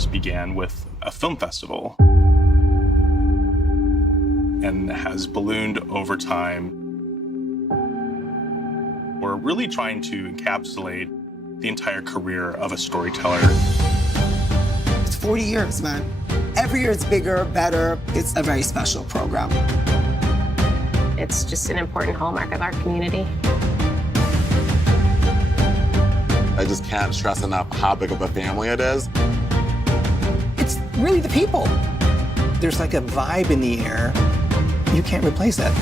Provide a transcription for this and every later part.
course, began with a film festival and has ballooned over time. We're really trying to encapsulate the entire career of a storyteller. It's 40 years, man. Every year it's bigger, better. It's a very special program. It's just an important hallmark of our community. I just can't stress enough how big of a family it is. It's really the people. There's like a vibe in the air. You can't replace that.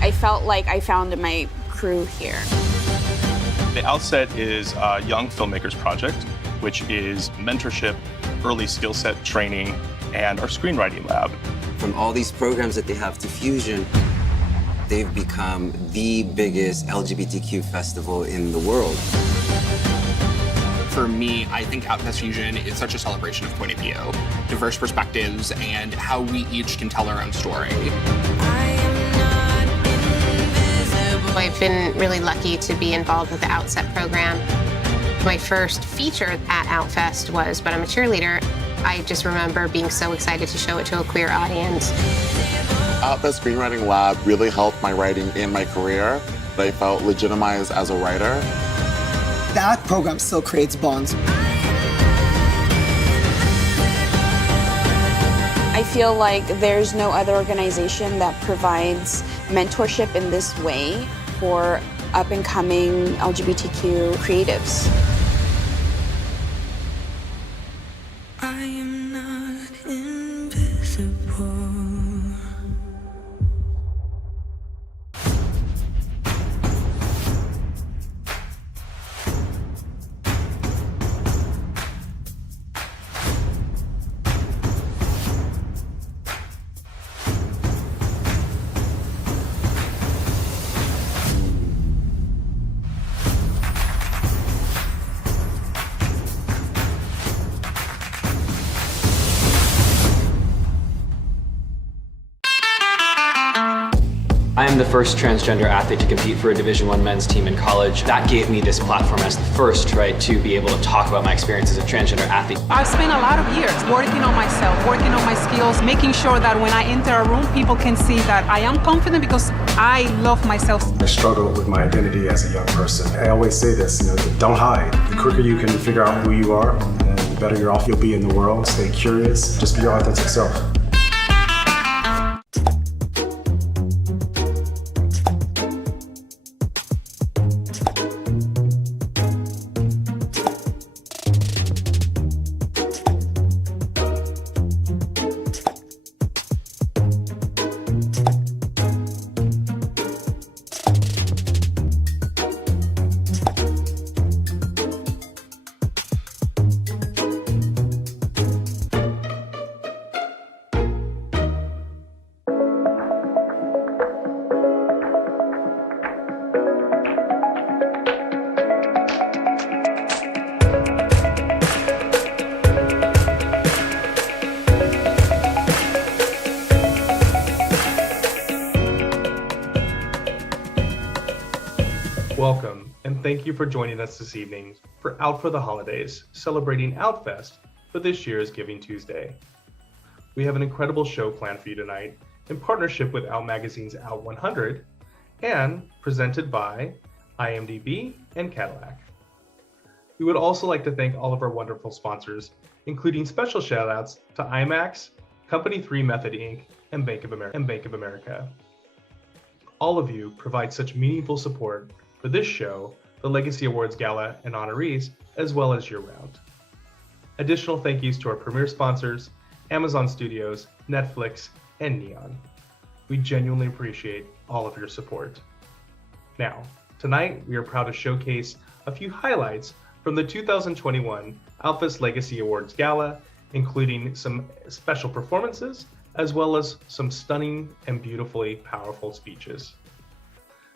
I felt like I found my crew here. The Outset is a young filmmakers project, which is mentorship, early skill set training, and our screenwriting lab. From all these programs that they have to Fusion, they've become the biggest LGBTQ festival in the world. For me, I think Outfest Fusion is such a celebration of point of view, diverse perspectives, and how we each can tell our own story. I've been really lucky to be involved with the Outset program. My first feature at Outfest was But I'm a Cheerleader. I just remember being so excited to show it to a queer audience. Outfest Screenwriting Lab really helped my writing in my career. I felt legitimized as a writer. That program still creates bonds. I feel like there's no other organization that provides mentorship in this way for up-and-coming LGBTQ creatives. I am not invisible. I am the first transgender athlete to compete for a Division I men's team in college. That gave me this platform as the first, right, to be able to talk about my experience as a transgender athlete. I've spent a lot of years working on myself, working on my skills, making sure that when I enter a room, people can see that I am confident because I love myself. I struggled with my identity as a young person. I always say this, don't hide. The quicker you can figure out who you are, and the better you're off you'll be in the world. Stay curious, just be your authentic self. Welcome, and thank you for joining us this evening for Out for the Holidays, celebrating Outfest for this year's Giving Tuesday. We have an incredible show planned for you tonight in partnership with Out Magazine's Out100 and presented by IMDb and Cadillac. We would also like to thank all of our wonderful sponsors, including special shout-outs to IMAX, Company 3 Method Inc., and Bank of America. All of you provide such meaningful support for this show, the Legacy Awards Gala and honorees, as well as year-round. Additional thank yous to our premier sponsors, Amazon Studios, Netflix, and Neon. We genuinely appreciate all of your support. Now, tonight we are proud to showcase a few highlights from the 2021 Outfest Legacy Awards Gala, including some special performances, as well as some stunning and beautifully powerful speeches.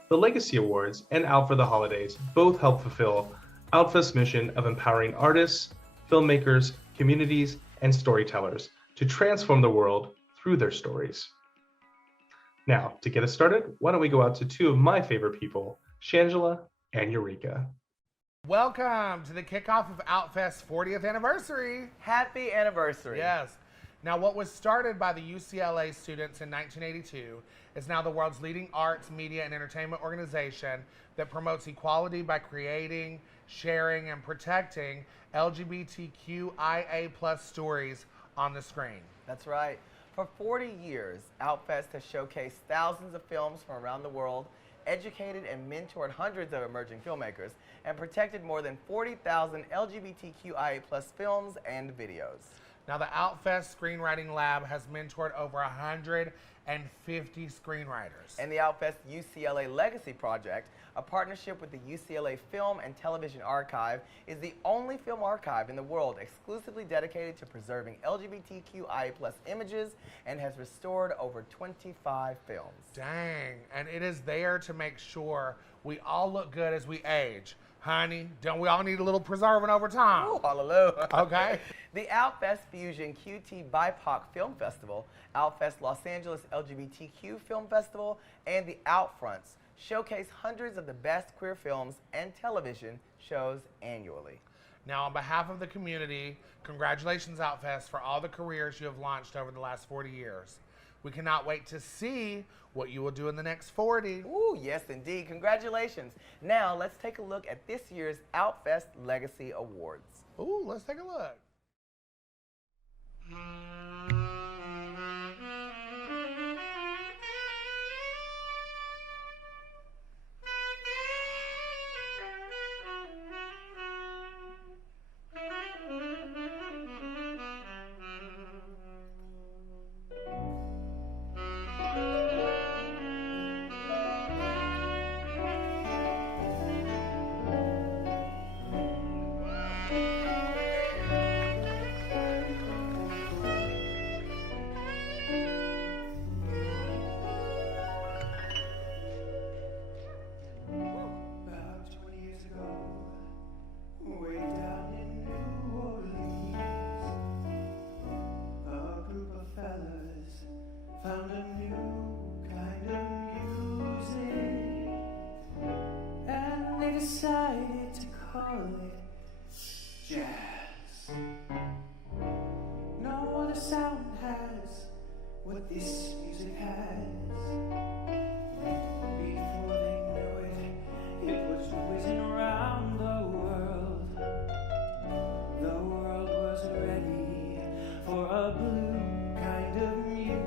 The Legacy Awards and Out for the Holidays both help fulfill Outfest's mission of empowering artists, filmmakers, communities, and storytellers to transform the world through their stories. Now, to get us started, why don't we go out to two of my favorite people, Shangela and Eureka. Welcome to the kickoff of Outfest's 40th anniversary. Happy anniversary. Yes. Now, what was started by the UCLA students in 1982 is now the world's leading arts, media, and entertainment organization that promotes equality by creating, sharing, and protecting LGBTQIA+ stories on the screen. That's right. For 40 years, Outfest has showcased thousands of films from around the world, educated and mentored hundreds of emerging filmmakers, and protected more than 40,000 LGBTQIA+ films and videos. Now, the Outfest Screenwriting Lab has mentored over 150 screenwriters. And the Outfest UCLA Legacy Project, a partnership with the UCLA Film and Television Archive, is the only film archive in the world exclusively dedicated to preserving LGBTQIA+ images and has restored over 25 films. Dang, and it is there to make sure we all look good as we age. Honey, don't we all need a little preserving over time? Ooh, hallelujah. Okay. The Outfest Fusion QT BIPOC Film Festival, Outfest Los Angeles LGBTQ Film Festival, and the Outfronts showcase hundreds of the best queer films and television shows annually. Now, on behalf of the community, congratulations, Outfest, for all the careers you have launched over the last 40 years. We cannot wait to see what you will do in the next 40. Ooh, yes, indeed. Congratulations. Now, let's take a look at this year's Outfest Legacy Awards. Ooh, let's take a look. Decided to call it jazz. No other sound has what this music has. Before they knew it, it was whizzing around the world. The world was ready for a blue kind of music,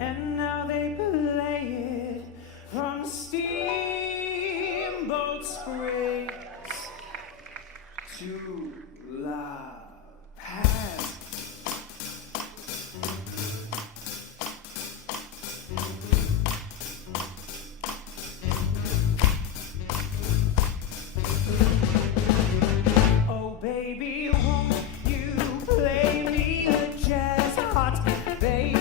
and now they play it from Steamboat Springs to La Paz. Oh baby, won't you play me the jazz hot, baby?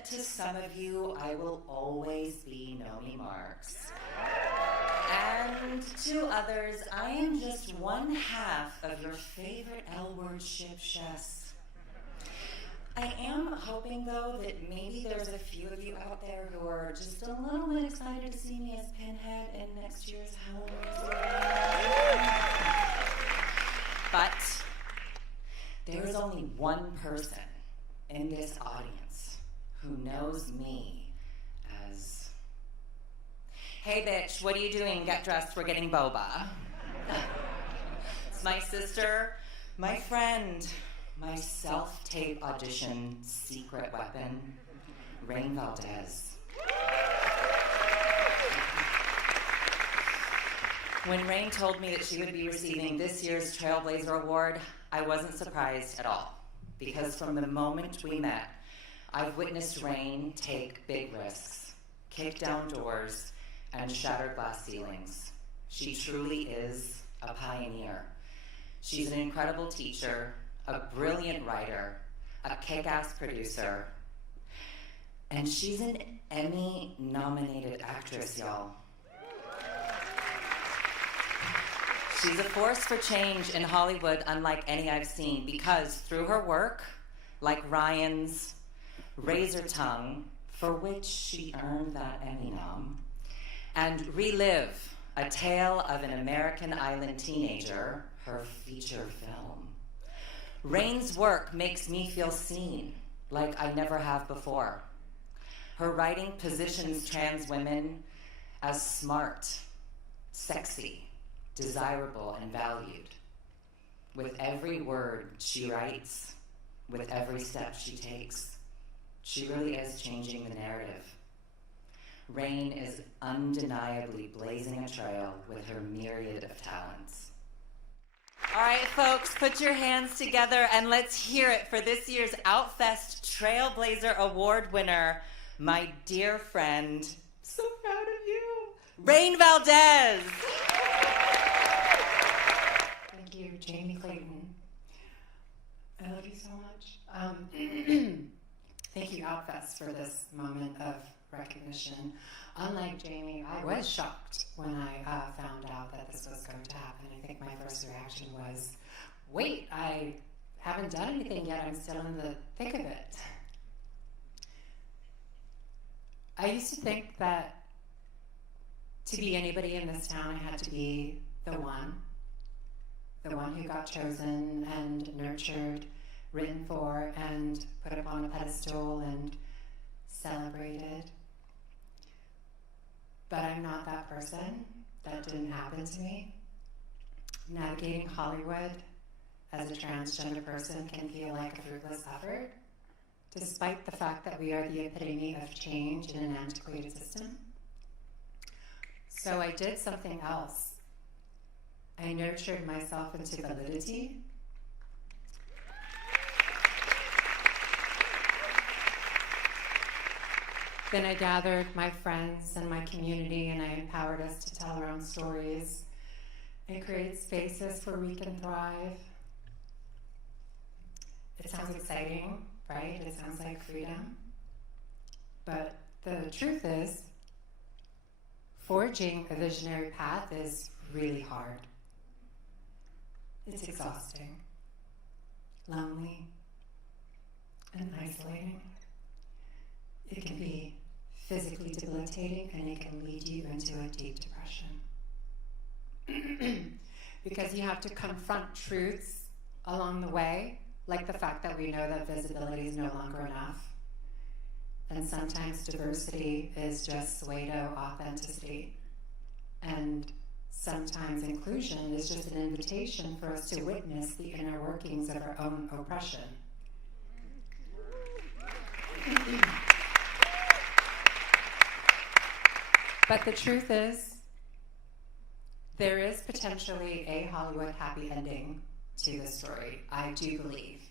that to some of you, I will always be Nomi Marks. And to others, I am just one half of your favorite L-word ship-chefs. I am hoping, though, that maybe there's a few of you out there who are just a little bit excited to see me as Pinhead in next year's Halloween. But there is only one person in this audience who knows me as, "Hey bitch, what are you doing? Get dressed, we're getting boba." It's my sister, my friend, my self-tape audition secret weapon, Rain Valdez. When Rain told me that she would be receiving this year's Trailblazer Award, I wasn't surprised at all, because from the moment we met, I've witnessed Rain take big risks, kick down doors, and shatter glass ceilings. She truly is a pioneer. She's an incredible teacher, a brilliant writer, a kick-ass producer, and she's an Emmy-nominated actress, y'all. She's a force for change in Hollywood unlike any I've seen, because through her work, like Ryan's Razor Tongue, for which she earned that Emmy nom, and Relive, A Tale of an American Island Teenager, her feature film, Rain's work makes me feel seen like I never have before. Her writing positions trans women as smart, sexy, desirable, and valued. With every word she writes, with every step she takes, she really is changing the narrative. Rain is undeniably blazing a trail with her myriad of talents. All right, folks, put your hands together and let's hear it for this year's Outfest Trailblazer Award winner, my dear friend, so proud of you, Rain Valdez. Thank you, Jamie Clayton. I love you so much. Thank you, Outfest, for this moment of recognition. Unlike Jamie, I was shocked when I found out that this was going to happen. I think my first reaction was, wait, I haven't done anything yet. I'm still in the thick of it. I used to think that to be anybody in this town, I had to be the one who got chosen and nurtured, written for, and put up on a pedestal and celebrated. But I'm not that person. That didn't happen to me. Navigating Hollywood as a transgender person can feel like a fruitless effort, despite the fact that we are the epitome of change in an antiquated system. So I did something else. I nurtured myself into validity. Then I gathered my friends and my community, and I empowered us to tell our own stories and create spaces where we can thrive. It sounds exciting, right? It sounds like freedom. But the truth is, forging a visionary path is really hard. It's exhausting, lonely, and isolating. It can be physically debilitating, and it can lead you into a deep depression. Because you have to confront truths along the way, like the fact that we know that visibility is no longer enough. And sometimes diversity is just pseudo-authenticity. And sometimes inclusion is just an invitation for us to witness the inner workings of our own oppression. But the truth is, there is potentially a Hollywood happy ending to this story. I do believe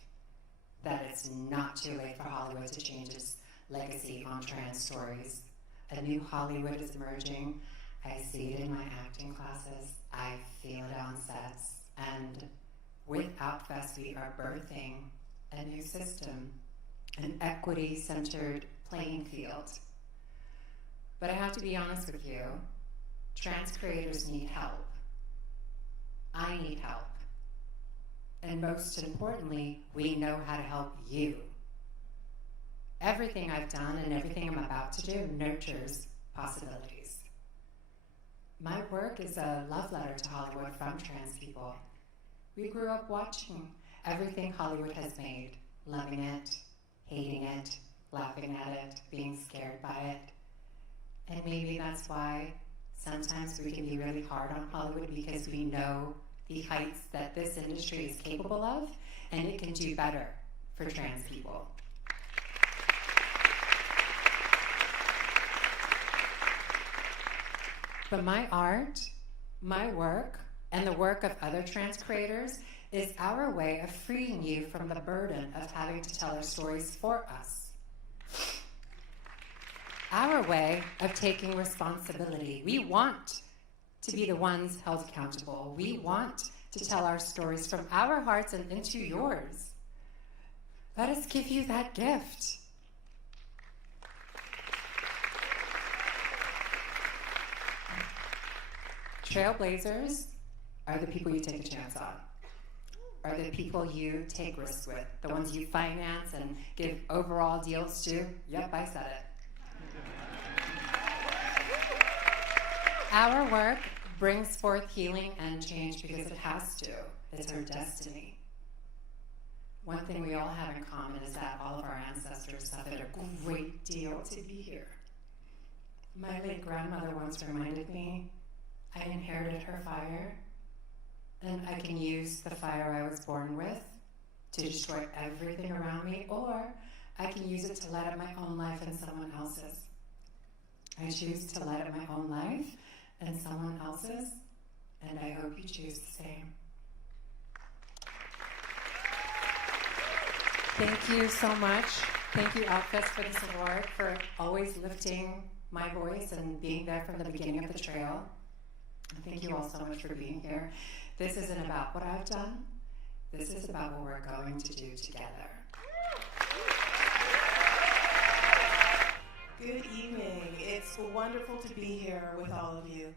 that it's not too late for Hollywood to change its legacy on trans stories. A new Hollywood is emerging. I see it in my acting classes. I feel it on sets. And with Outfest, we are birthing a new system, an equity-centered playing field. But I have to be honest with you, trans creators need help. I need help. And most importantly, we know how to help you. Everything I've done and everything I'm about to do nurtures possibilities. My work is a love letter to Hollywood from trans people. We grew up watching everything Hollywood has made, loving it, hating it, laughing at it, being scared by it. And maybe that's why sometimes we can be really hard on Hollywood, because we know the heights that this industry is capable of, and it can do better for trans people. But my art, my work, and the work of other trans creators is our way of freeing you from the burden of having to tell our stories for us. Our way of taking responsibility. We want to be the ones held accountable. We want to tell our stories from our hearts and into yours. Let us give you that gift. Trailblazers are the people you take a chance on, are the people you take risks with, the ones you finance and give overall deals to. Yep, I said it. Our work brings forth healing and change because it has to. It's our destiny. One thing we all have in common is that all of our ancestors suffered a great deal to be here. My late grandmother once reminded me, I inherited her fire, and I can use the fire I was born with to destroy everything around me, or I can use it to light up my own life and someone else's. I choose to light up my own life and someone else's, and I hope you choose the same. Thank you so much. Thank you, Outfest, for this award, for always lifting my voice and being there from the beginning of the trail. And thank you all so much for being here. This isn't about what I've done. This is about what we're going to do together. Good evening. It's wonderful to be here with all of you.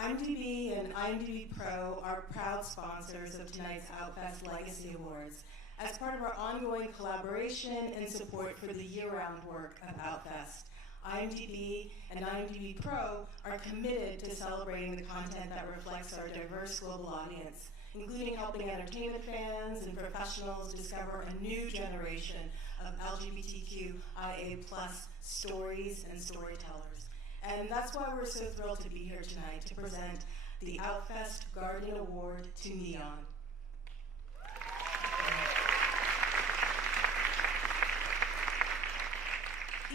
IMDb and IMDb Pro are proud sponsors of tonight's Outfest Legacy Awards as part of our ongoing collaboration and support for the year-round work of Outfest. IMDb and IMDb Pro are committed to celebrating the content that reflects our diverse global audience, including helping entertainment fans and professionals discover a new generation of LGBTQIA+ stories and storytellers. And that's why we're so thrilled to be here tonight to present the Outfest Guardian Award to Neon.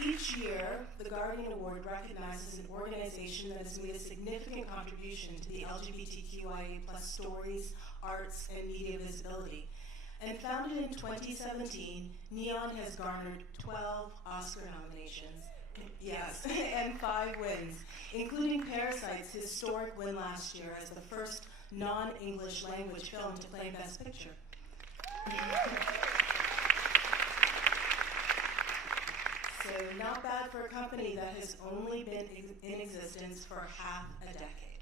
Each year, the Guardian Award recognizes an organization that has made a significant contribution to the LGBTQIA+ stories, arts, and media visibility. And founded in 2017, Neon has garnered 12 Oscar nominations, yes, and 5 wins, including Parasite's historic win last year as the first non-English language film to claim Best Picture. So not bad for a company that has only been in existence for half a decade.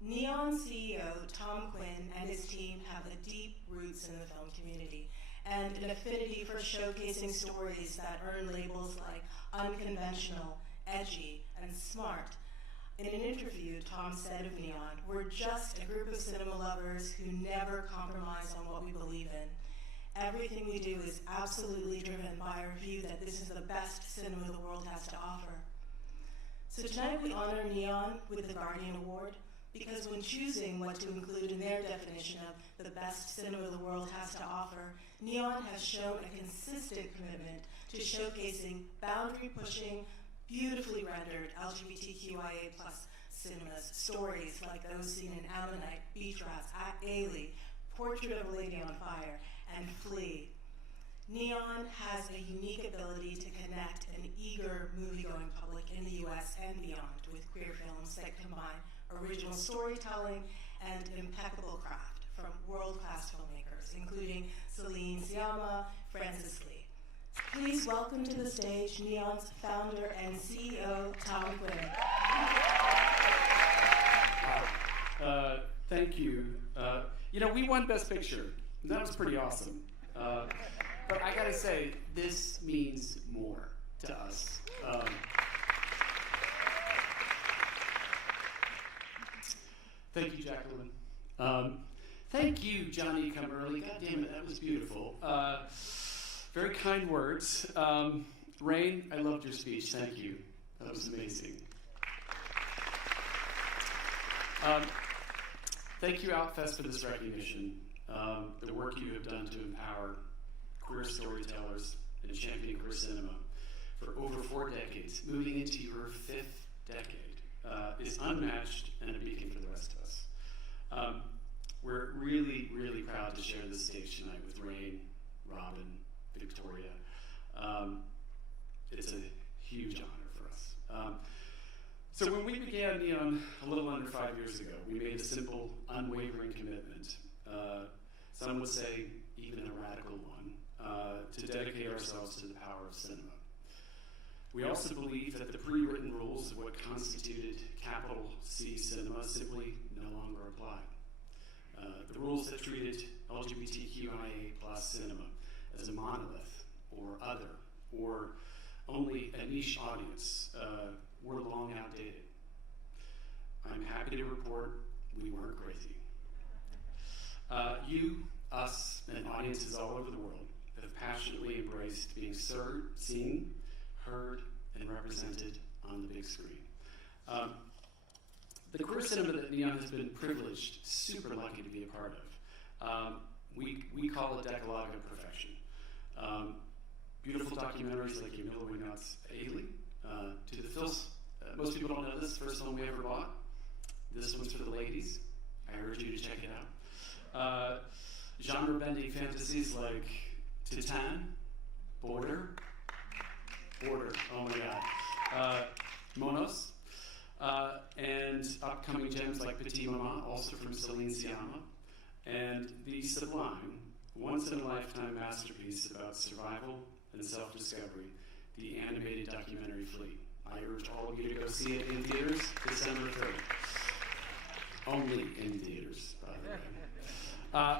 Neon CEO Tom Quinn and his team have deep roots in the film community and an affinity for showcasing stories that earn labels like unconventional, edgy, and smart. In an interview, Tom said of Neon, "We're just a group of cinema lovers who never compromise on what we believe in. Everything we do is absolutely driven by our view that this is the best cinema the world has to offer." So tonight we honor Neon with the Guardian Award, because when choosing what to include in their definition of the best cinema the world has to offer, Neon has shown a consistent commitment to showcasing boundary-pushing, beautifully rendered LGBTQIA+ cinemas, stories like those seen in Ammonite, Beach Rats, Ailey, Portrait of a Lady on Fire, and Flea. Neon has a unique ability to connect an eager moviegoing public in the US and beyond with queer films that combine original storytelling and impeccable craft from world-class filmmakers, including Celine Sciamma, Francis Lee. Please welcome to the stage Neon's founder and CEO, Tom Quinn. Thank you. You know, we won Best Picture. That was pretty awesome. But I gotta say, this means more to us. Thank you, Jacqueline. Thank you, Johnny Come Early. God damn it, that was beautiful. Very kind words. Rain, I loved your speech. Thank you. That was amazing. Thank you, Outfest, for this recognition. The work you have done to empower queer storytellers and champion queer cinema for over 4 decades, moving into your 5th decade, is unmatched and a beacon for the rest of us. We're really, really proud to share this stage tonight with Rain, Robin, Victoria. It's a huge honor for us. So when we began Neon a little under 5 years ago, we made a simple, unwavering commitment. Some would say even a radical one, to dedicate ourselves to the power of cinema. We also believe that the pre-written rules of what constituted capital C cinema simply no longer apply. The rules that treated LGBTQIA+ cinema as a monolith or other or only a niche audience were long outdated. I'm happy to report we weren't crazy. You, us, and audiences all over the world have passionately embraced being seen, heard, and represented on the big screen. The queer cinema that Neon has been privileged, super lucky to be a part of. We call it Decalogue of Perfection. Beautiful documentaries like Emil Wingott's Ailey, to the films. Most people don't know this, first film we ever bought. This one's for the ladies. I urge you to check it out. Genre-bending fantasies like Titan, Border, oh my god, Monos, and upcoming gems like Petit Maman, also from Celine Sciamma, and the sublime, once-in-a-lifetime masterpiece about survival and self-discovery, the animated documentary Fleet. I urge all of you to go see it in theaters December 3rd. Only in theaters, by the way.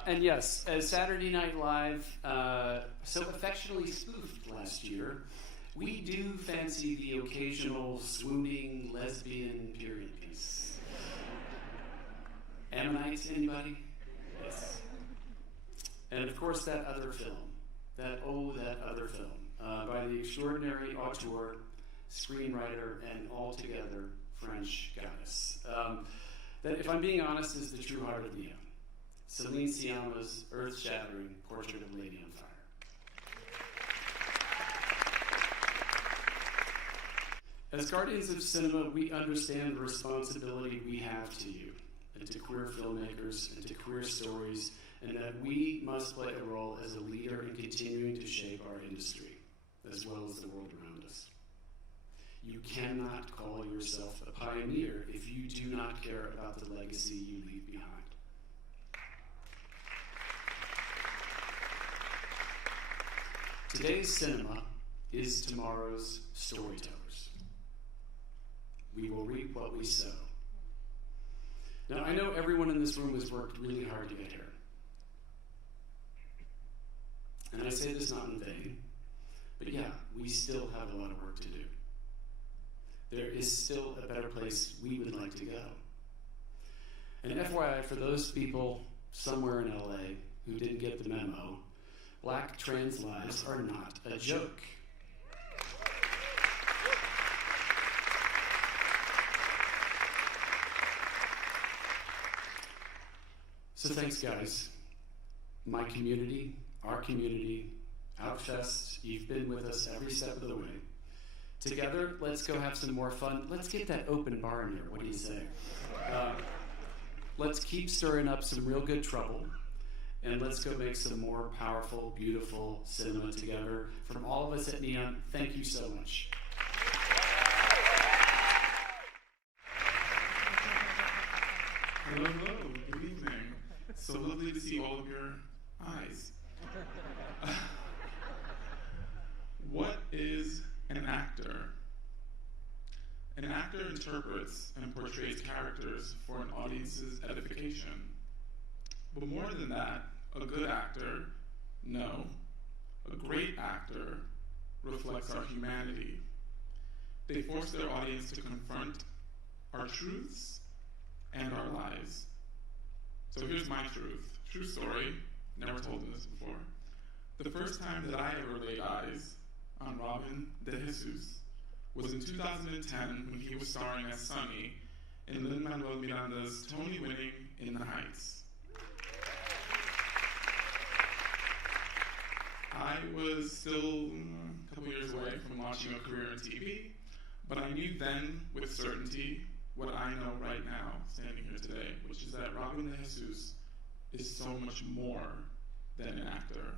And yes, as Saturday Night Live so affectionately spoofed last year, we do fancy the occasional swooning lesbian period piece. Ammonites, anybody? Yes. And of course that other film, that other film, by the extraordinary auteur, screenwriter, and altogether French goddess. That, if I'm being honest, is the true heart of Neon. Celine Sciamma's earth-shattering portrait of Lady on Fire. As guardians of cinema, we understand the responsibility we have to you, and to queer filmmakers, and to queer stories, and that we must play a role as a leader in continuing to shape our industry, as well as the world around us. You cannot call yourself a pioneer if you do not care about the legacy you leave behind. Today's cinema is tomorrow's storytellers. We will reap what we sow. Now, I know everyone in this room has worked really hard to get here. And I say this not in vain, but yeah, we still have a lot of work to do. There is still a better place we would like to go. And FYI, for those people somewhere in LA who didn't get the memo, Black trans lives are not a joke. So thanks, guys. My community, our community, Outfest, you've been with us every step of the way. Together, let's go have some more fun. Let's get that open bar in here. What do you say? Let's keep stirring up some real good trouble. And let's go make some more powerful, beautiful cinema together. From all of us at Neon, thank you so much. Hello, good evening. So lovely to see all of your eyes. actor. An actor interprets and portrays characters for an audience's edification. But more than that, a good actor, no, a great actor reflects our humanity. They force their audience to confront our truths and our lies. So here's my truth. True story, never told this before. The first time that I ever laid eyes on Robin De Jesus was in 2010 when he was starring as Sonny in Lin-Manuel Miranda's Tony-winning In the Heights. I was still a couple years away from launching a career in TV, but I knew then with certainty what I know right now, standing here today, which is that Robin De Jesus is so much more than an actor.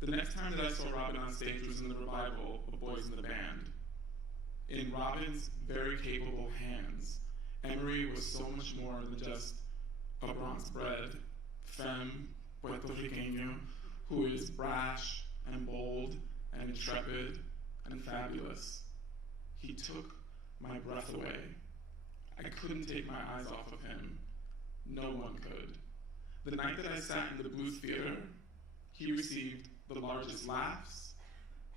The next time that I saw Robin on stage was in the revival of Boys in the Band. In Robin's very capable hands, Emery was so much more than just a Bronx-bred femme Puerto Riqueño who is brash and bold and intrepid and fabulous. He took my breath away. I couldn't take my eyes off of him. No one could. The night that I sat in the Booth Theater, he received the largest laughs,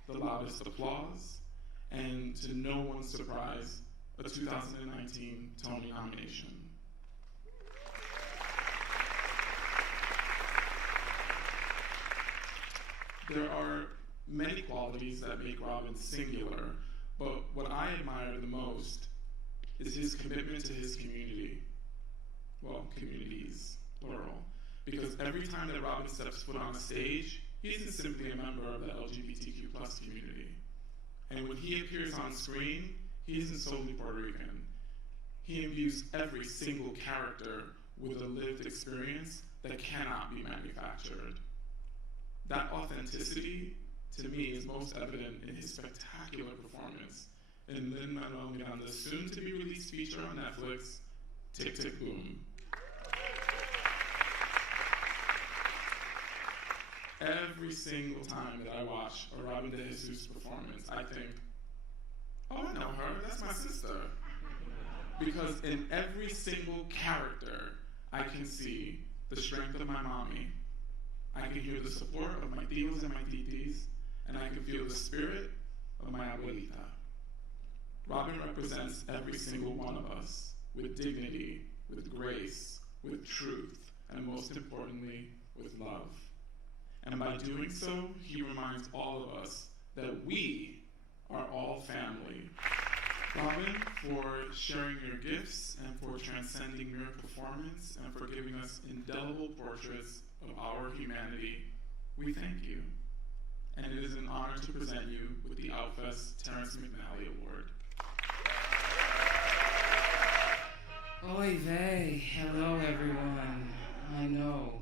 the loudest applause, and to no one's surprise, a 2019 Tony nomination. There are many qualities that make Robin singular, but what I admire the most is his commitment to his community. Well, communities, plural. Because every time that Robin steps foot on a stage, he isn't simply a member of the LGBTQ+ community. And when he appears on screen, he isn't solely Puerto Rican. He imbues every single character with a lived experience that cannot be manufactured. That authenticity, to me, is most evident in his spectacular performance in Lin-Manuel Miranda's soon-to-be-released feature on Netflix, Tick, Tick, Boom. Every single time that I watch a Robin De Jesus performance, I think, oh, I know her, that's my sister. Because in every single character, I can see the strength of my mommy. I can hear the support of my tios and my titis, and I can feel the spirit of my abuelita. Robin represents every single one of us with dignity, with grace, with truth, and most importantly, with love. And by doing so, he reminds all of us that we are all family. Robin, for sharing your gifts and for transcending mere performance and for giving us indelible portraits of our humanity, we thank you. And it is an honor to present you with the Outfest Terrence McNally Award. Oy vey, hello everyone. I know.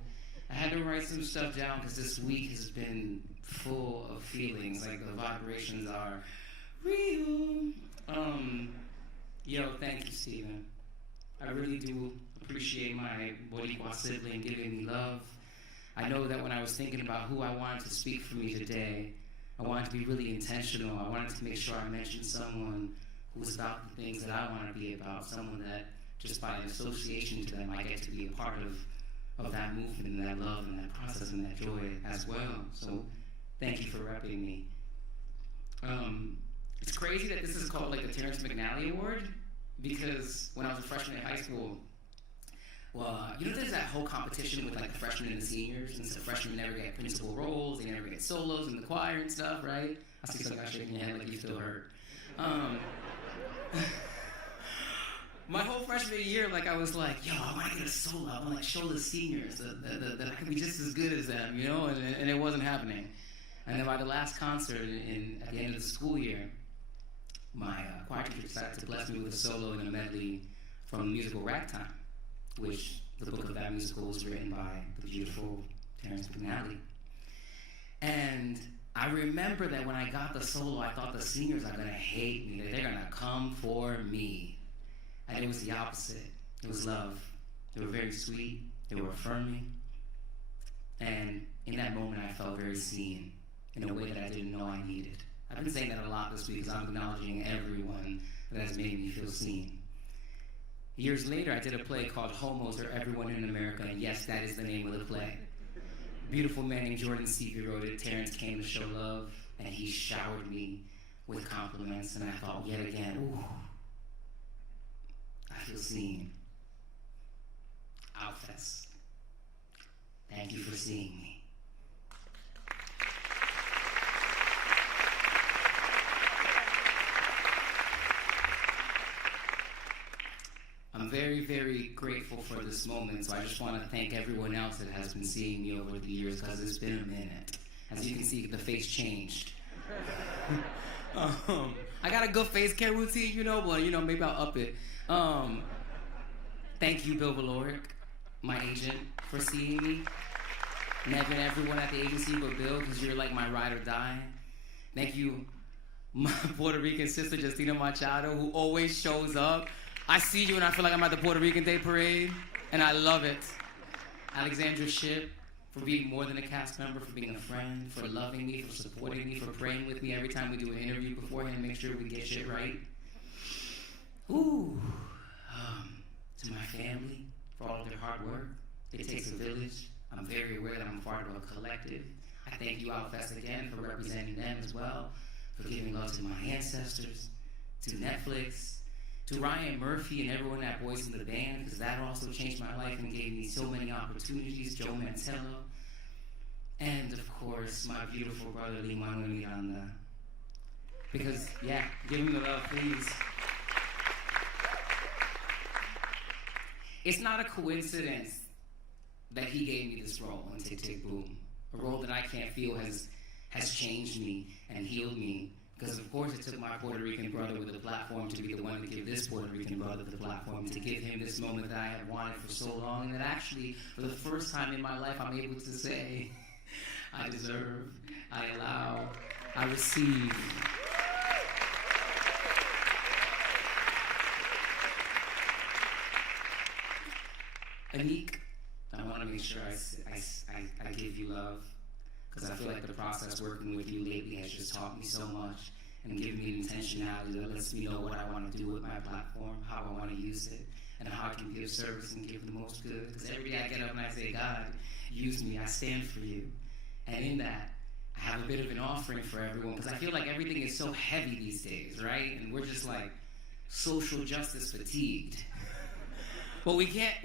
I had to write some stuff down because this week has been full of feelings, like the vibrations are real. Yo, thank you, Steven. I really do appreciate my Boricua sibling giving me love. I know that when I was thinking about who I wanted to speak for me today, I wanted to be really intentional. I wanted to make sure I mentioned someone who was about the things that I want to be about, someone that just by association to them I get to be a part of that movement and that love and that process and that joy as well. So thank you for repping me. It's crazy that this is called like the Terrence McNally Award, because when I was a freshman in high school, well, you know there's that whole competition with like the freshmen and the seniors, and so freshmen never get principal roles, they never get solos in the choir and stuff, right? I see some guys shaking your head like you feel hurt. My whole freshman year, like I was like, yo, I want to get a solo. I want to like show the seniors that I can be just as good as them, you know, and it wasn't happening. And then by the last concert at the end of the school year, my choir teacher decided to bless me with a solo and a medley from the musical Ragtime, which the book of that musical was written by the beautiful Terrence McNally. And I remember that when I got the solo, I thought the seniors are going to hate me, that they're going to come for me. And it was the opposite. It was love. They were very sweet. They were affirming. And in that moment, I felt very seen in a way that I didn't know I needed. I've been saying that a lot this week because I'm acknowledging everyone that has made me feel seen. Years later, I did a play called Homos Are Everyone in America, and yes, that is the name of the play. A beautiful man named Jordan Seavey wrote it. Terrence came to show love, and he showered me with compliments, and I thought yet again, ooh, I feel seen. Outfest. Thank you for seeing me. I'm very, very grateful for this moment, so I just want to thank everyone else that has been seeing me over the years, because it's been a minute. As you can see, the face changed. I got a good face care routine, but maybe I'll up it. Thank you, Bill Valoric, my agent, for seeing me. Nevin, everyone at the agency but Bill, because you're like my ride or die. Thank you, my Puerto Rican sister, Justina Machado, who always shows up. I see you and I feel like I'm at the Puerto Rican Day Parade, and I love it. Alexandra Shipp, for being more than a cast member, for being a friend, for loving me, for supporting me, for praying with me every time we do an interview beforehand to make sure we get shit right. Ooh. To my family, for all of their hard work. It takes a village. I'm very aware that I'm part of a collective. I thank you, Outfest, again, for representing them as well, for giving love to my ancestors, to Netflix, to Ryan Murphy and everyone at Boys in the Band, because that also changed my life and gave me so many opportunities, Joe Mantello, and of course, my beautiful brother, Lin-Manuel Miranda. Because, yeah, give him the love, please. It's not a coincidence that he gave me this role in Tick Tick Boom, a role that I can't feel has changed me and healed me. Because of course it took my Puerto Rican brother with the platform to be the one to give this Puerto Rican brother the platform, to give him this moment that I have wanted for so long, and that actually, for the first time in my life, I'm able to say, I deserve, I allow, I receive. Anik, I want to make sure I give you love, because I feel like the process working with you lately has just taught me so much and given me an intentionality that lets me know what I want to do with my platform, how I want to use it, and how I can give service and give the most good. Because every day I get up and I say, God, use me, I stand for you. And in that, I have a bit of an offering for everyone, because I feel like everything is so heavy these days, right? And we're just like social justice fatigued. But we can't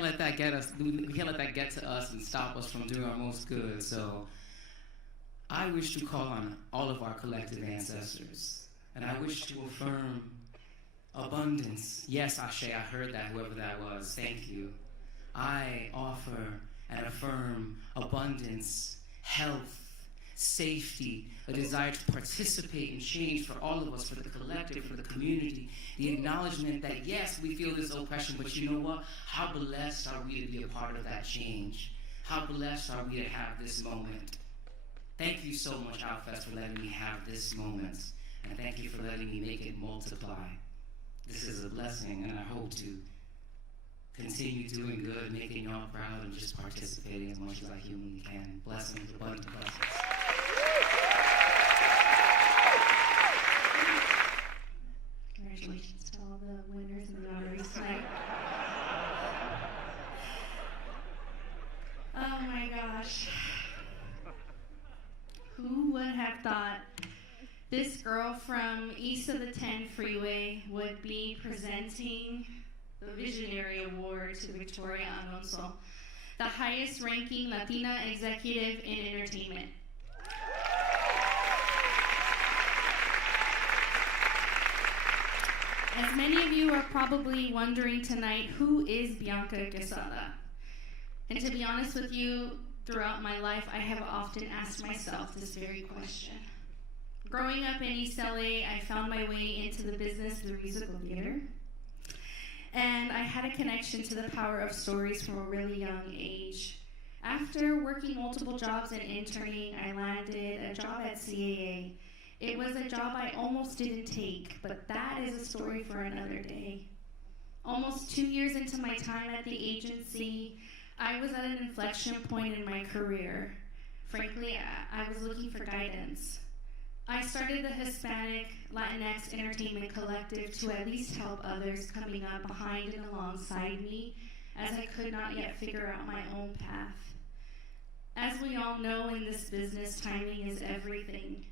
let that get us. We can't let that get to us and stop us from doing our most good. So I wish to call on all of our collective ancestors, and I wish to affirm abundance. Yes, Ashe, I heard that, whoever that was. Thank you. I offer and affirm abundance, health, safety, a desire to participate in change for all of us, for the collective, for the community, the acknowledgement that yes, we feel this oppression, but you know what? How blessed are we to be a part of that change? How blessed are we to have this moment? Thank you so much, Outfest, for letting me have this moment, and thank you for letting me make it multiply. This is a blessing, and I hope to continue doing good, making y'all proud, and just participating as much as I humanly can. Blessings, abundant blessings. Congratulations to all the winners and the honorees tonight. Oh my gosh. Who would have thought this girl from east of the 10 freeway would be presenting the Visionary Award to Victoria Alonso, the highest ranking Latina executive in entertainment. As many of you are probably wondering tonight, who is Bianca Quesada? And to be honest with you, throughout my life, I have often asked myself this very question. Growing up in East LA, I found my way into the business through musical theater. And I had a connection to the power of stories from a really young age. After working multiple jobs and interning, I landed a job at CAA. It was a job I almost didn't take, but that is a story for another day. Almost 2 years into my time at the agency, I was at an inflection point in my career. Frankly, I was looking for guidance. I started the Hispanic Latinx Entertainment Collective to at least help others coming up behind and alongside me, as I could not yet figure out my own path. As we all know in this business, timing is everything.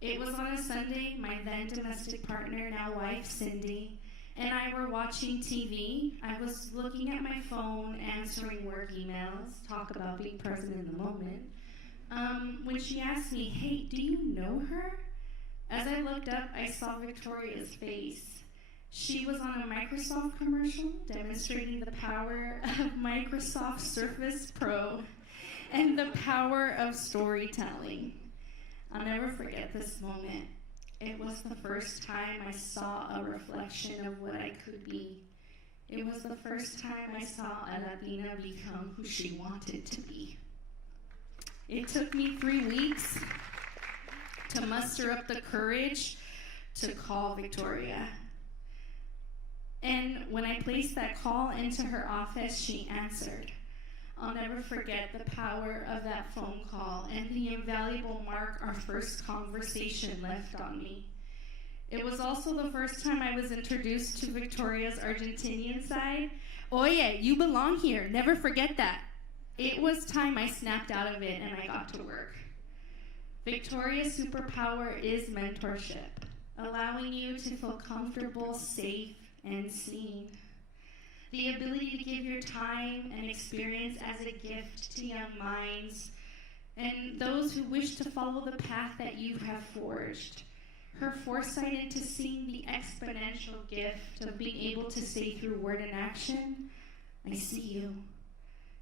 It was on a Sunday, my then domestic partner, now wife, Cindy, and I were watching TV. I was looking at my phone, answering work emails, talk about being present in the moment, when she asked me, "Hey, do you know her?" As I looked up, I saw Victoria's face. She was on a Microsoft commercial demonstrating the power of Microsoft Surface Pro and the power of storytelling. I'll never forget this moment. It was the first time I saw a reflection of what I could be. It was the first time I saw a Latina become who she wanted to be. It took me 3 weeks to muster up the courage to call Victoria. And when I placed that call into her office, she answered. I'll never forget the power of that phone call and the invaluable mark our first conversation left on me. It was also the first time I was introduced to Victoria's Argentinian side. Oye, you belong here, never forget that. It was time I snapped out of it and I got to work. Victoria's superpower is mentorship, allowing you to feel comfortable, safe, and seen. The ability to give your time and experience as a gift to young minds and those who wish to follow the path that you have forged. Her foresight into seeing the exponential gift of being able to say through word and action, "I see you,"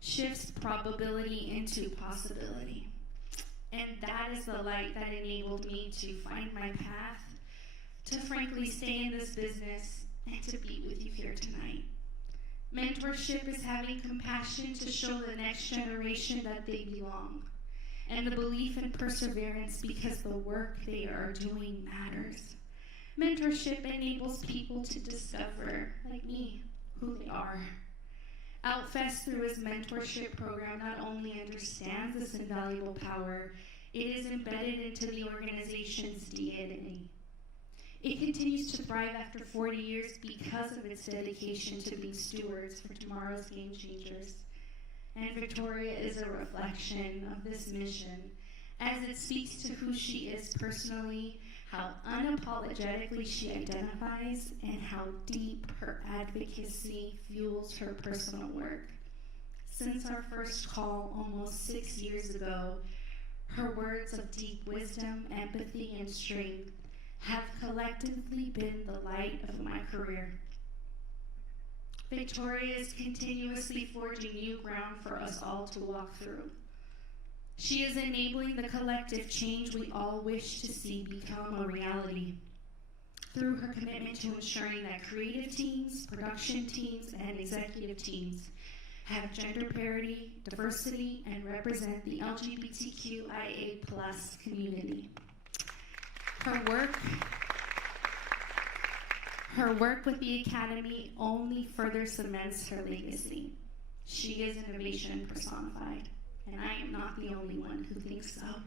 shifts probability into possibility. And that is the light that enabled me to find my path, to frankly stay in this business, and to be with you here tonight. Mentorship is having compassion to show the next generation that they belong, and the belief and perseverance because the work they are doing matters. Mentorship enables people to discover, like me, who they are. Outfest, through its mentorship program, not only understands this invaluable power, it is embedded into the organization's DNA. It continues to thrive after 40 years because of its dedication to being stewards for tomorrow's game changers. And Victoria is a reflection of this mission as it speaks to who she is personally, how unapologetically she identifies, and how deep her advocacy fuels her personal work. Since our first call almost 6 years ago, her words of deep wisdom, empathy, and strength have collectively been the light of my career. Victoria is continuously forging new ground for us all to walk through. She is enabling the collective change we all wish to see become a reality through her commitment to ensuring that creative teams, production teams, and executive teams have gender parity, diversity, and represent the LGBTQIA+ community. Her work with the Academy only further cements her legacy. She is innovation personified, and I am not the only one who thinks so.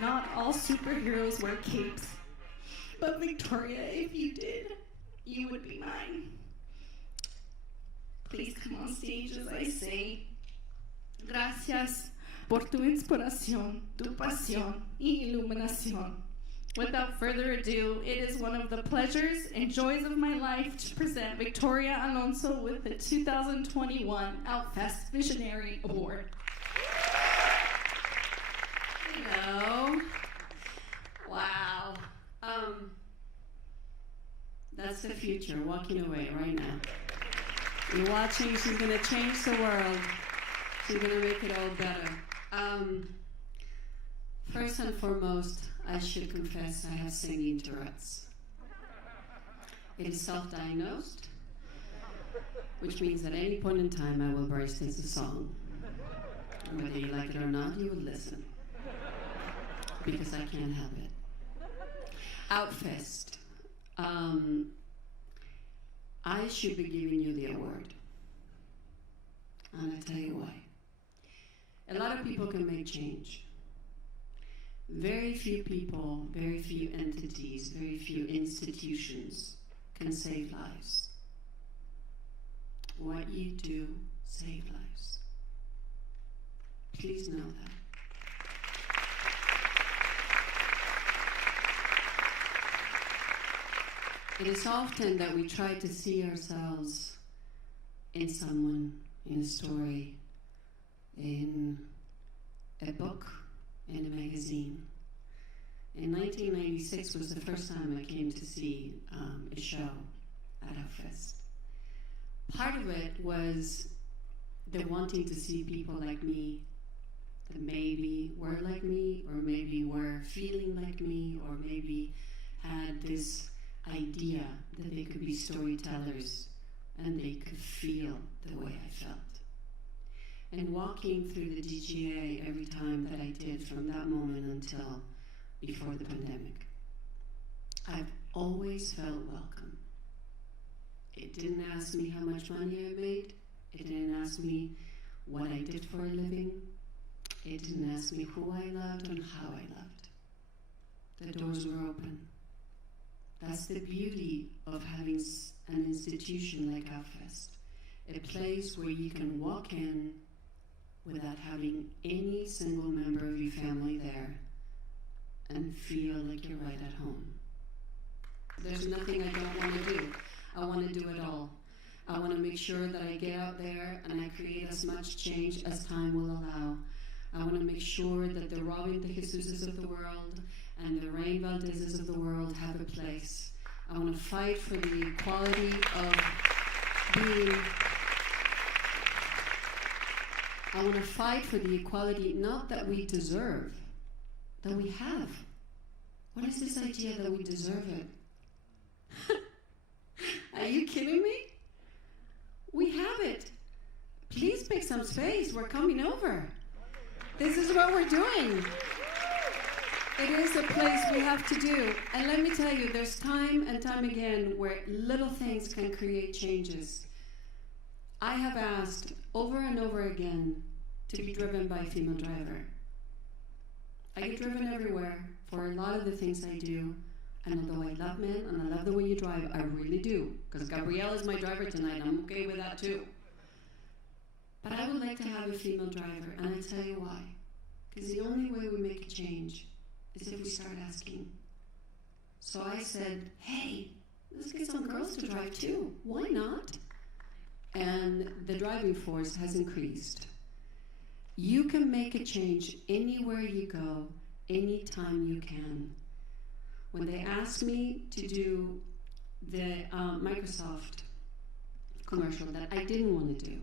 Not all superheroes wear capes, but Victoria, if you did, you would be mine. Please come on stage as I say, gracias por tu inspiración, tu pasión y iluminación. Without further ado, it is one of the pleasures and joys of my life to present Victoria Alonso with the 2021 Outfest Visionary Award. Hello. Wow. That's the future, walking away right now. You're watching, she's going to change the world. She's going to make it all better. First and foremost, I should confess I have singing Tourette's. It is self-diagnosed, which means at any point in time I will burst into song. And whether you like it or not, you will listen. Because I can't have it. Outfest. I should be giving you the award. And I'll tell you why. A lot of people can make change. Very few people, very few entities, very few institutions can save lives. What you do save lives. Please know that. It is often that we try to see ourselves in someone, in a story, in a book, in a magazine. In 1996 was the first time I came to see a show at Outfest. Part of it was the wanting to see people like me, that maybe were like me, or maybe were feeling like me, or maybe had this idea that they could be storytellers and they could feel the way I felt. And walking through the DGA every time that I did from that moment until before the pandemic, I've always felt welcome. It didn't ask me how much money I made. It didn't ask me what I did for a living. It didn't ask me who I loved and how I loved. The doors were open. That's the beauty of having an institution like Outfest, a place where you can walk in without having any single member of your family there and feel like you're right at home. There's nothing I don't want to do. I want to do it all. I want to make sure that I get out there and I create as much change as time will allow. I want to make sure that the Robin de Jesuses of the world and the Rain Valdezes of the world have a place. I want to fight for the equality of being... I want to fight for the equality, not that we deserve, that we have. What is this idea that we deserve it? Are you kidding me? We have it. Please make some space. We're coming over. This is what we're doing. It is a place we have to do. And let me tell you, there's time and time again where little things can create changes. I have asked over and over again to be driven by a female driver. I get driven everywhere for a lot of the things I do. And although I love men and I love the way you drive, I really do. Because Gabrielle is my driver tonight, I'm okay with that too. But I would like to have a female driver, and I tell you why. Because the only way we make a change is if we start asking. So I said, hey, let's get some girls to drive too. Why not? And the driving force has increased. You can make a change anywhere you go, anytime you can. When they asked me to do the Microsoft commercial that I didn't want to do,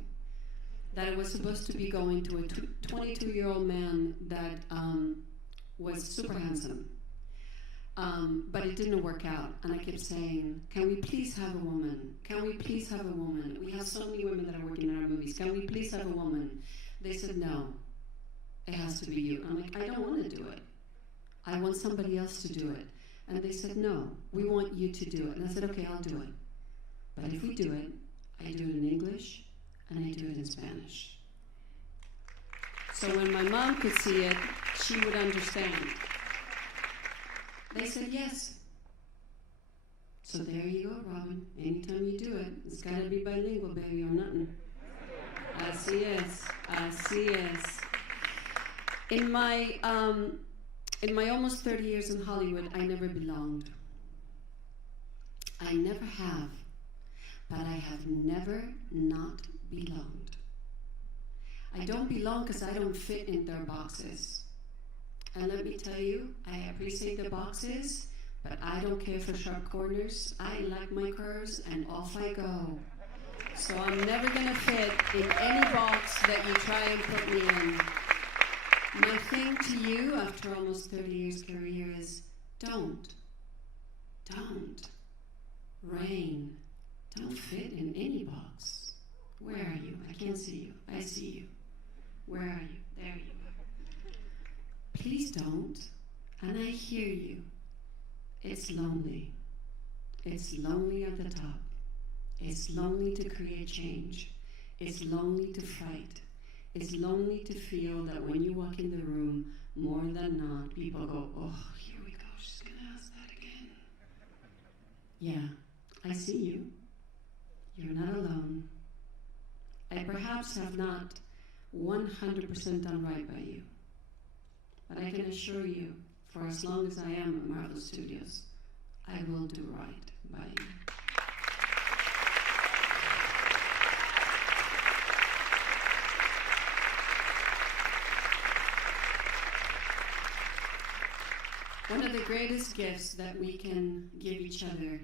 that it was supposed to be going to a 22-year-old man that was super handsome, but it didn't work out. And I kept saying, can we please have a woman? Can we please have a woman? We have so many women that are working in our movies. Can we please have a woman? They said, no, it has to be you. I'm like, I don't want to do it. I want somebody else to do it. And they said, no, we want you to do it. And I said, okay, I'll do it. But if we do it, I do it in English and I do it in Spanish. So when my mom could see it, she would understand. They said yes. So there you go, Robin. Anytime you do it, it's got to be bilingual, baby, or nothing. Así es. Así es. In my almost 30 years in Hollywood, I never belonged. I never have, but I have never not belonged. I don't belong because I don't fit in their boxes. And let me tell you, I appreciate the boxes, but I don't care for sharp corners. I like my curves, and off I go. So I'm never going to fit in any box that you try and put me in. My thing to you after almost 30 years career is don't. Rain, don't fit in any box. Where are you? I can't see you. I see you. Where are you? There you are. Please don't. And I hear you. It's lonely. It's lonely at the top. It's lonely to create change. It's lonely to fight. It's lonely to feel that when you walk in the room, more than not, people go, oh, here we go, she's gonna ask that again. Yeah, I see you. You're not alone. I perhaps have not 100% done right by you. But I can assure you, for as long as I am at Marvel Studios, I will do right by you. One of the greatest gifts that we can give each other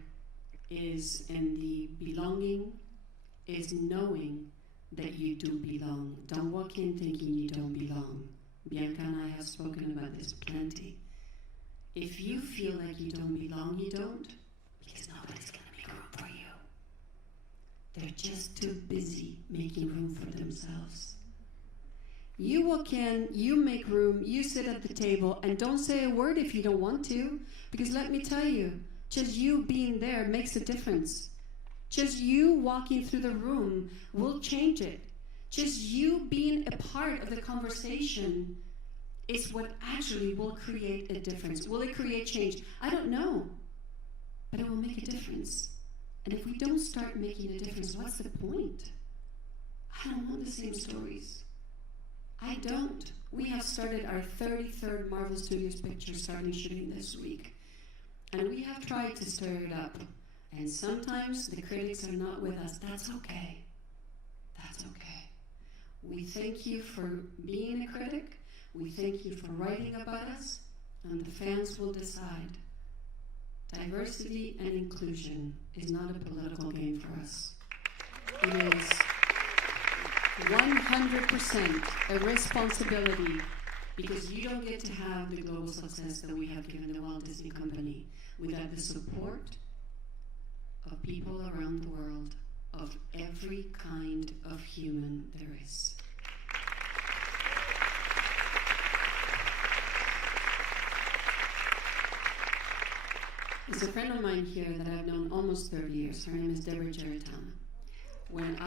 is in the belonging, is knowing that you do belong. Don't walk in thinking you don't belong. Bianca and I have spoken about this plenty. If you feel like you don't belong, you don't, because nobody's going to make room for you. They're just too busy making room for themselves. You walk in, you make room, you sit at the table, and don't say a word if you don't want to, because let me tell you, just you being there makes a difference. Just you walking through the room will change it. Just you being a part of the conversation is what actually will create a difference. Will it create change? I don't know, but it will make a difference. And if we don't start making a difference, what's the point? I don't want the same stories. I don't. We have started our 33rd Marvel Studios picture starting shooting this week. And we have tried to stir it up. And sometimes the critics are not with us. That's okay. That's okay. We thank you for being a critic. We thank you for writing about us. And the fans will decide. Diversity and inclusion is not a political game for us. It is 100% a responsibility, because you don't get to have the global success that we have given the Walt Disney Company without the support of people around the world, of every kind of human there is. There's a friend of mine here that I've known almost 30 years. Her name is Deborah Geritana. When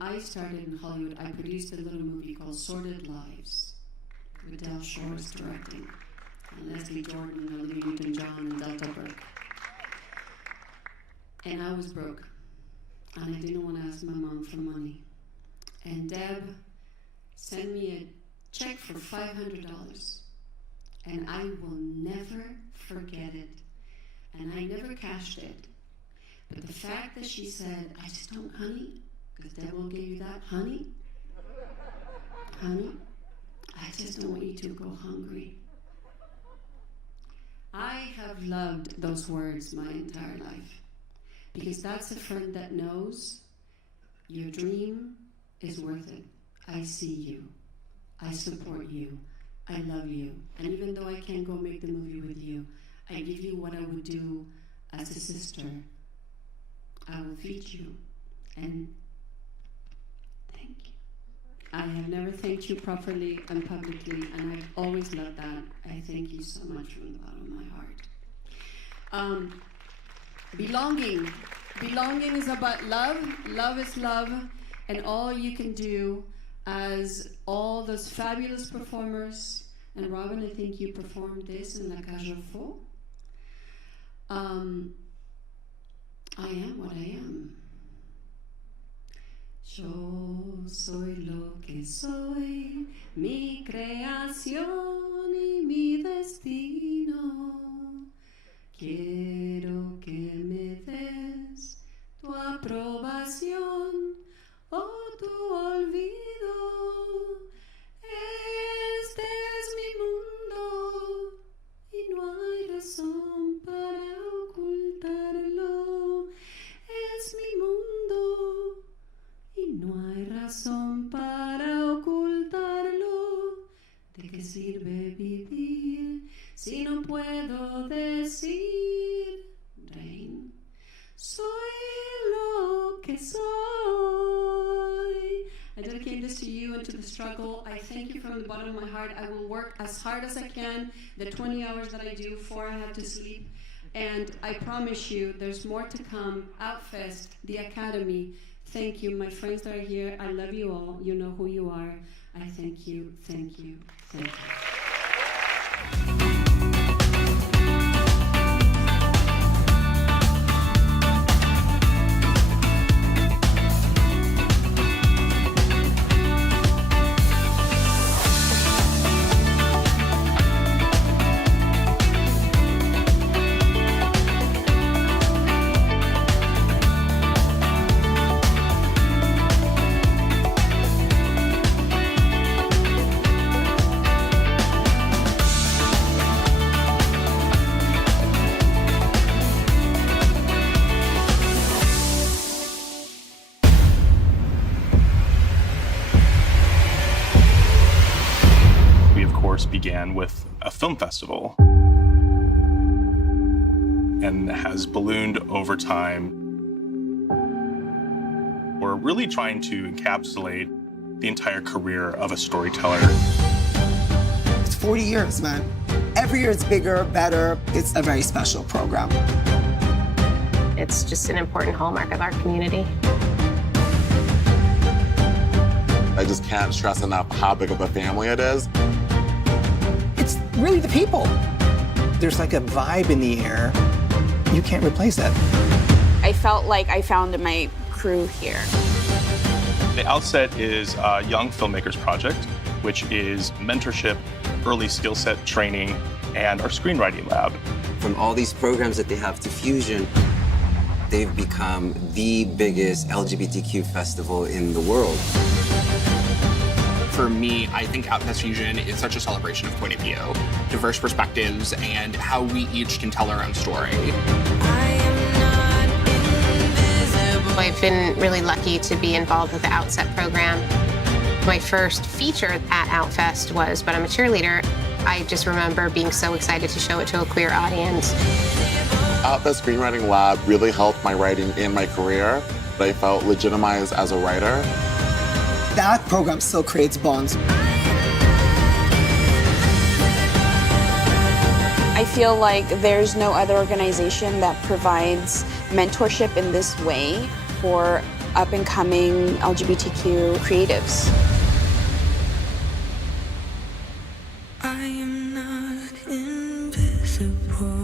I started in Hollywood, I produced a little movie called Sordid Lives, with Del Shores directing, and Leslie Jordan, and Olivia Newton-John, and Delta Burke. And I was broke, and I didn't want to ask my mom for money. And Deb sent me a check for $500, and I will never forget it. And I never cashed it. But the fact that she said, I just don't, honey, because Deb will give you that, honey, I just don't want you to go hungry. I have loved those words my entire life, because that's a friend that knows your dream is worth it. I see you. I support you. I love you. And even though I can't go make the movie with you, I give you what I would do as a sister. I will feed you. And thank you. I have never thanked you properly and publicly, and I've always loved that. I thank you so much from the bottom of my heart. Belonging. Belonging is about love. Love is love. And all you can do as all those fabulous performers, and Robin, I think you performed this in La Cage aux Folles. I am what I am. Yo soy lo que soy, mi creación y mi destino. Quiero que me des tu aprobación o tu olvido. Este es mi mundo y no hay razón para ocultarlo. Es mi mundo y no hay razón para ocultarlo. ¿De qué sirve vivir si no puedo decir, Rain, soy lo que soy? I dedicate this to you and to the struggle. I thank you from the bottom of my heart. I will work as hard as I can, the 20 hours that I do before I have to sleep. And I promise you, there's more to come. Outfest, the Academy, Thank you, my friends that are here. I love you all. You know who you are. I thank you, thank you, thank you. Began with a film festival and has ballooned over time. We're really trying to encapsulate the entire career of a storyteller. It's 40 years, man. Every year it's bigger, better. It's a very special program. It's just an important hallmark of our community. I just can't stress enough how big of a family it is. It's really the people. There's like a vibe in the air. You can't replace that. I felt like I found my crew here. The Outset is a young filmmakers project, which is mentorship, early skill set training, and our screenwriting lab. From all these programs that they have to Fusion, they've become the biggest LGBTQ festival in the world. For me, I think Outfest Fusion is such a celebration of point of view, diverse perspectives, and how we each can tell our own story. I've been really lucky to be involved with the Outset program. My first feature at Outfest was But I'm a Cheerleader. I just remember being so excited to show it to a queer audience. Outfest Screenwriting Lab really helped my writing in my career. I felt legitimized as a writer. That program still creates bonds. I feel like there's no other organization that provides mentorship in this way for up-and-coming LGBTQ creatives. I am not invisible.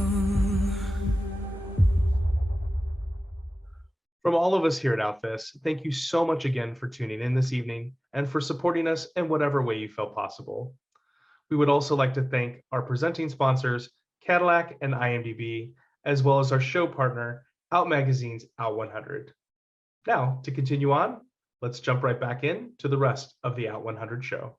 From all of us here at Outfest, thank you so much again for tuning in this evening and for supporting us in whatever way you felt possible. We would also like to thank our presenting sponsors, Cadillac and IMDb, as well as our show partner, Out Magazine's Out100. Now, to continue on, let's jump right back in to the rest of the Out100 show.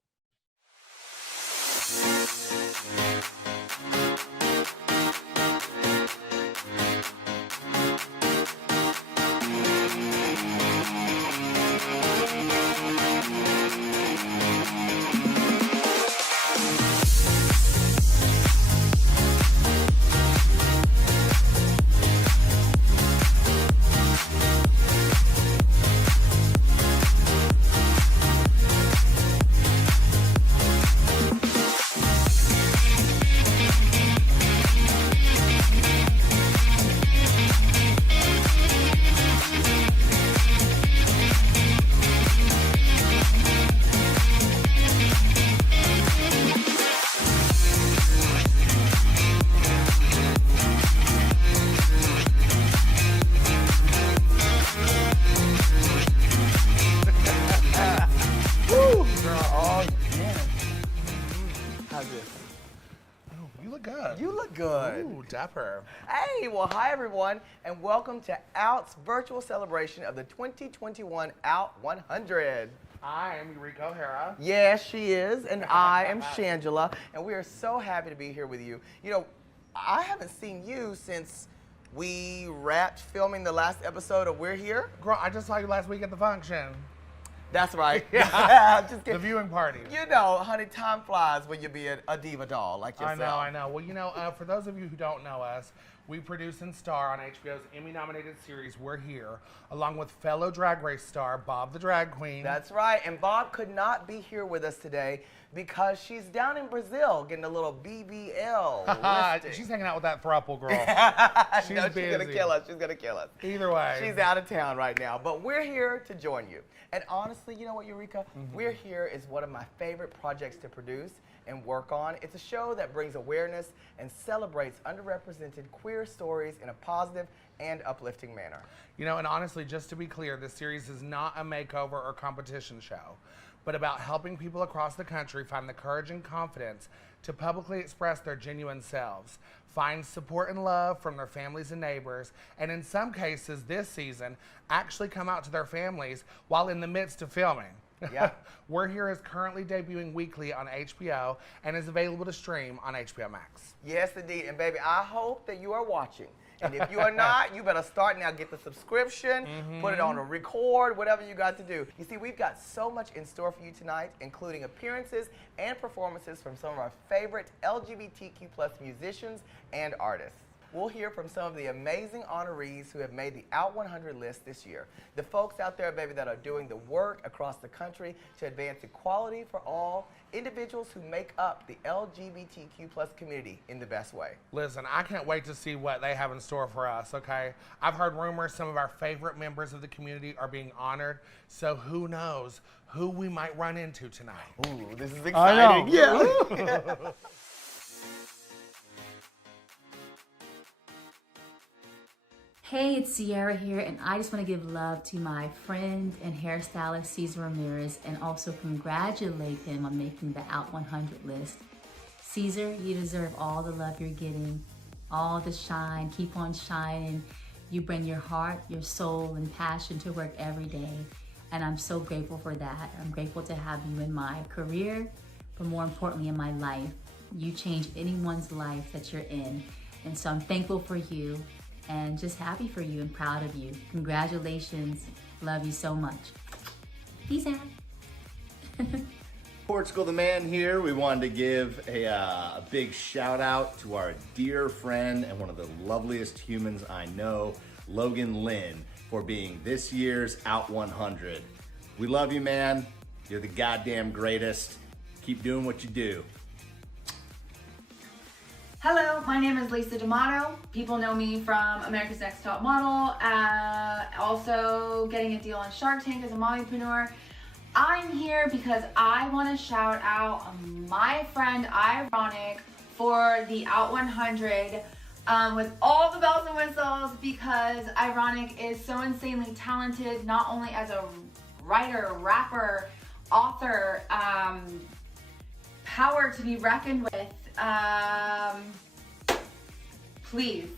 Dapper. Hey, well, hi everyone, and welcome to Out's virtual celebration of the 2021 Out100. I am Rico O'Hara. Yes, she is, and I am Shangela, and we are so happy to be here with you. You know, I haven't seen you since we wrapped filming the last episode of We're Here. Girl, I just saw you last week at the function. That's right. Just the viewing party. You know, honey, time flies when you be a diva doll like yourself. I know. Well, you know, for those of you who don't know us, We produce and star on HBO's Emmy-nominated series We're Here, along with fellow Drag Race star Bob the Drag Queen. That's right, and Bob could not be here with us today because she's down in Brazil getting a little BBL listing. She's hanging out with that thruple girl. She's no, busy. she's gonna kill us. She's gonna kill us. Either way. She's out of town right now, but we're here to join you. And honestly, you know what, Eureka? We're Here is one of my favorite projects to produce and work on. It's a show that brings awareness and celebrates underrepresented queer stories in a positive and uplifting manner. You know, and honestly, just to be clear, this series is not a makeover or competition show, but about helping people across the country find the courage and confidence to publicly express their genuine selves, find support and love from their families and neighbors, and in some cases this season, actually come out to their families while in the midst of filming. Yeah. We're Here is currently debuting weekly on HBO and is available to stream on HBO Max. Yes, indeed. And baby, I hope that you are watching. And if you are not, you better start now. Get the subscription, put it on a record, whatever you got to do. You see, we've got so much in store for you tonight, including appearances and performances from some of our favorite LGBTQ+ musicians and artists. We'll hear from some of the amazing honorees who have made the Out100 list this year. The folks out there, baby, that are doing the work across the country to advance equality for all individuals who make up the LGBTQ+ community in the best way. Listen, I can't wait to see what they have in store for us, okay? I've heard rumors some of our favorite members of the community are being honored, so who knows who we might run into tonight. Ooh, this is exciting. Yeah. Hey, it's Ciara here, and I just want to give love to my friend and hairstylist, Sara Ramirez, and also congratulate him on making the Out100 list. Cesar, you deserve all the love you're getting, all the shine. Keep on shining. You bring your heart, your soul, and passion to work every day, and I'm so grateful for that. I'm grateful to have you in my career, but more importantly in my life. You change anyone's life that you're in, and so I'm thankful for you. And just happy for you and proud of you. Congratulations. Love you so much. Peace out. Portugal the Man here. We wanted to give a big shout out to our dear friend and one of the loveliest humans I know, Logan Lynn, for being this year's Out100. We love you, man. You're the goddamn greatest. Keep doing what you do. Hello, my name is Lisa D'Amato. People know me from America's Next Top Model, also getting a deal on Shark Tank as a mommypreneur. I'm here because I want to shout out my friend Ironic for the Out100 with all the bells and whistles, because Ironic is so insanely talented, not only as a writer, rapper, author, power to be reckoned with. Please,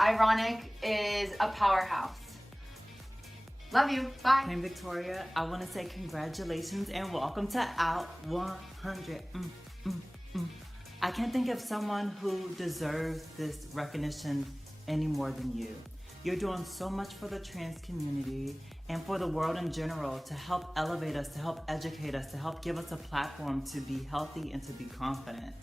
Ironic is a powerhouse. Love you, bye. I'm Victoria. I want to say congratulations and welcome to Out100. I can't think of someone who deserves this recognition any more than you. You're doing so much for the trans community and for the world in general to help elevate us, to help educate us, to help give us a platform to be healthy and to be confident.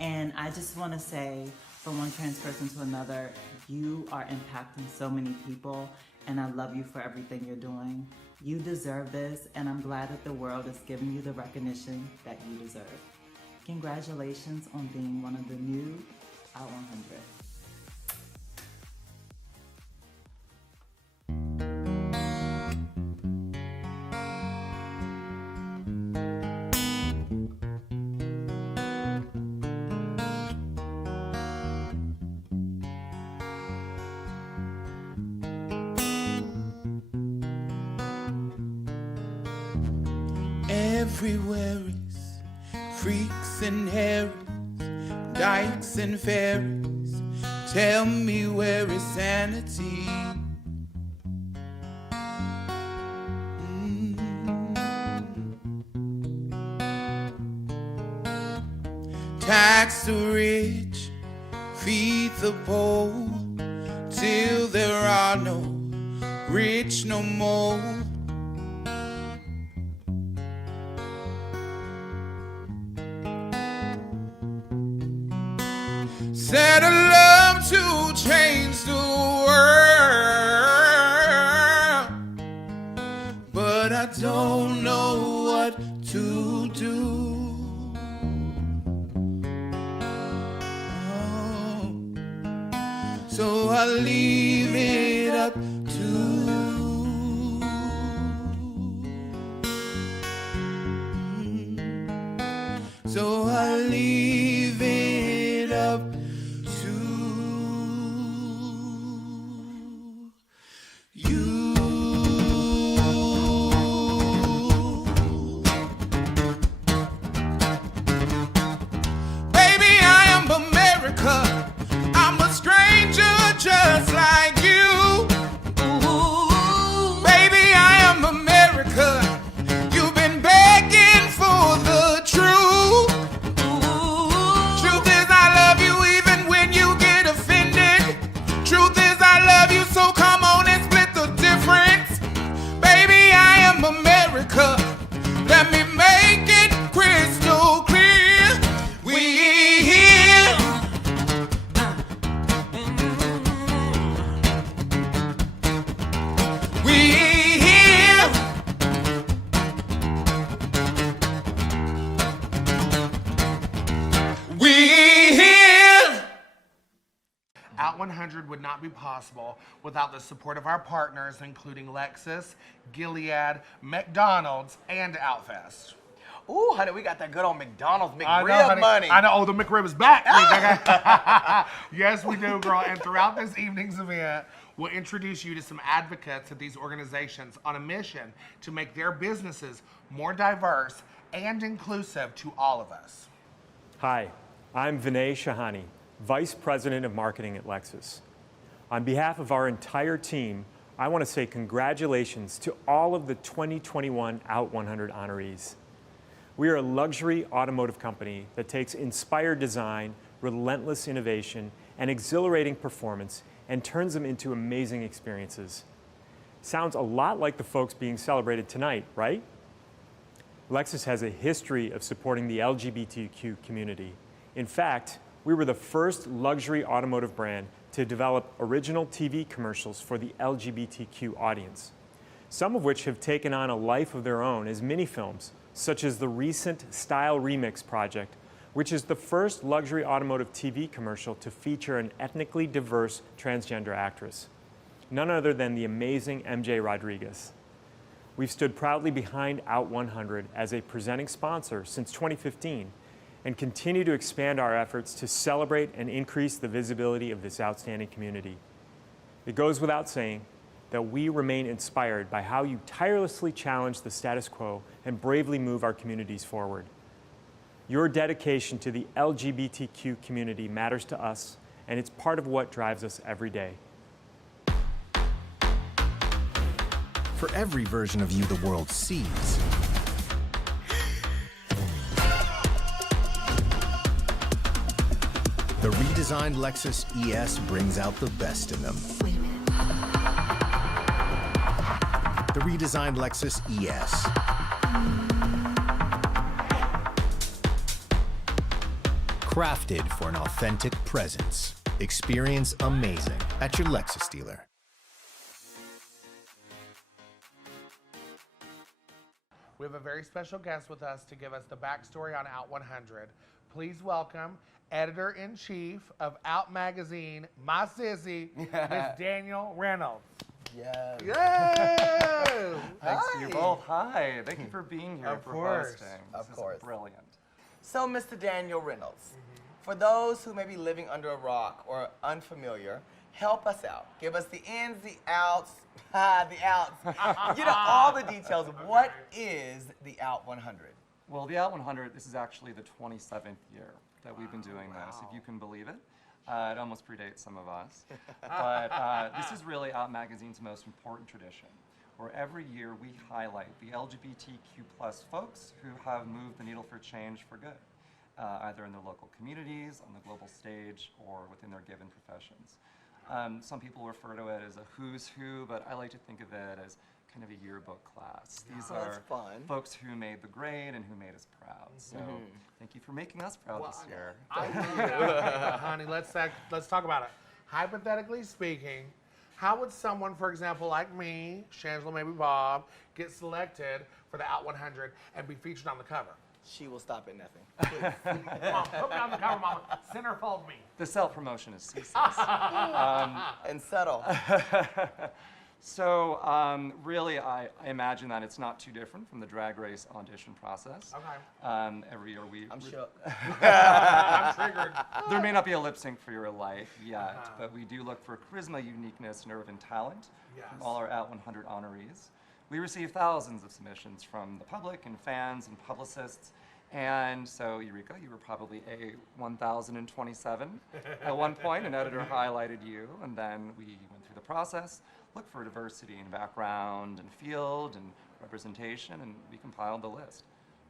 And I just want to say, from one trans person to another, you are impacting so many people, and I love you for everything you're doing. You deserve this, and I'm glad that the world is giving you the recognition that you deserve. Congratulations on being one of the new Out100. Everywhere is freaks and Harrys, dykes and fairies. Tell me, where is sanity? Tax the rich, feed the poor, till there are no rich no more. Said I love to change don't know what to do. Oh. So I leave it up to So I leave it up to you. Baby, I am America. I'm a stranger just like you. Ooh. Baby, I am America. You've been begging for the truth. Truth is I love you even when you get offended. Truth is I love you, so come on and split the difference. Baby, I am America. Let me make it crystal clear. We here. We here. We here. Out100 would not be possible without the support of our partners, including Lexus, Gilead, McDonald's, and Outfest. Ooh, honey, we got that good old McDonald's I know, McRib honey. money. I know. Oh, the McRib is back. Yes, we do, girl. And throughout this evening's event, we'll introduce you to some advocates of these organizations on a mission to make their businesses more diverse and inclusive to all of us. Hi, I'm Vinay Shahani, Vice President of Marketing at Lexus. On behalf of our entire team, I want to say congratulations to all of the 2021 Out100 honorees. We are a luxury automotive company that takes inspired design, relentless innovation, and exhilarating performance and turns them into amazing experiences. Sounds a lot like the folks being celebrated tonight, right? Lexus has a history of supporting the LGBTQ community. In fact, we were the first luxury automotive brand to develop original TV commercials for the LGBTQ audience, some of which have taken on a life of their own as mini-films, such as the recent Style Remix project, which is the first luxury automotive TV commercial to feature an ethnically diverse transgender actress, none other than the amazing MJ Rodriguez. We've stood proudly behind Out100 as a presenting sponsor since 2015 and continue to expand our efforts to celebrate and increase the visibility of this outstanding community. It goes without saying that we remain inspired by how you tirelessly challenge the status quo and bravely move our communities forward. Your dedication to the LGBTQ community matters to us, and it's part of what drives us every day. For every version of you the world sees, the redesigned Lexus ES brings out the best in them. The redesigned Lexus ES. Crafted for an authentic presence. Experience amazing at your Lexus dealer. We have a very special guest with us to give us the backstory on Out100. Please welcome Editor-in-Chief of Out Magazine, my sissy, Miss Daniel Reynolds. Yes. Yay! Thanks to you both. Hi. Thank you for being here Of for course. hosting. Of This course. is brilliant. So, Mr. Daniel Reynolds, for those who may be living under a rock or unfamiliar, help us out. Give us the ins, the outs, the outs. You know, all the details of what is the Out100. Well, the Out100, this is actually the 27th year that we've been doing this, if you can believe it. It almost predates some of us. But this is really Out Magazine's most important tradition, where every year we highlight the LGBTQ+ folks who have moved the needle for change for good, either in their local communities, on the global stage, or within their given professions. Some people refer to it as a who's who, but I like to think of it as kind of a yearbook class. These are fun. folks who made the grade and who made us proud. So thank you for making us proud this year. Honey, let's talk about it. Hypothetically speaking, How would someone, for example, like me, Shangela, maybe Bob, get selected for the Out 100 and be featured on the cover? She will stop at nothing. Mom, put me on the cover, Mama. Centerfold me. The self-promotion is ceaseless. And subtle. So really, I imagine that it's not too different from the Drag Race audition process. Okay. Every year I'm shook. I'm triggered. There may not be a lip sync for your life yet, but we do look for charisma, uniqueness, nerve, and talent from all our Out 100 honorees. We receive thousands of submissions from the public and fans and publicists. And so, Eureka, you were probably a 1027 at one point. An editor highlighted you, and then we went through the process, looked for diversity in background and field and representation, and we compiled the list.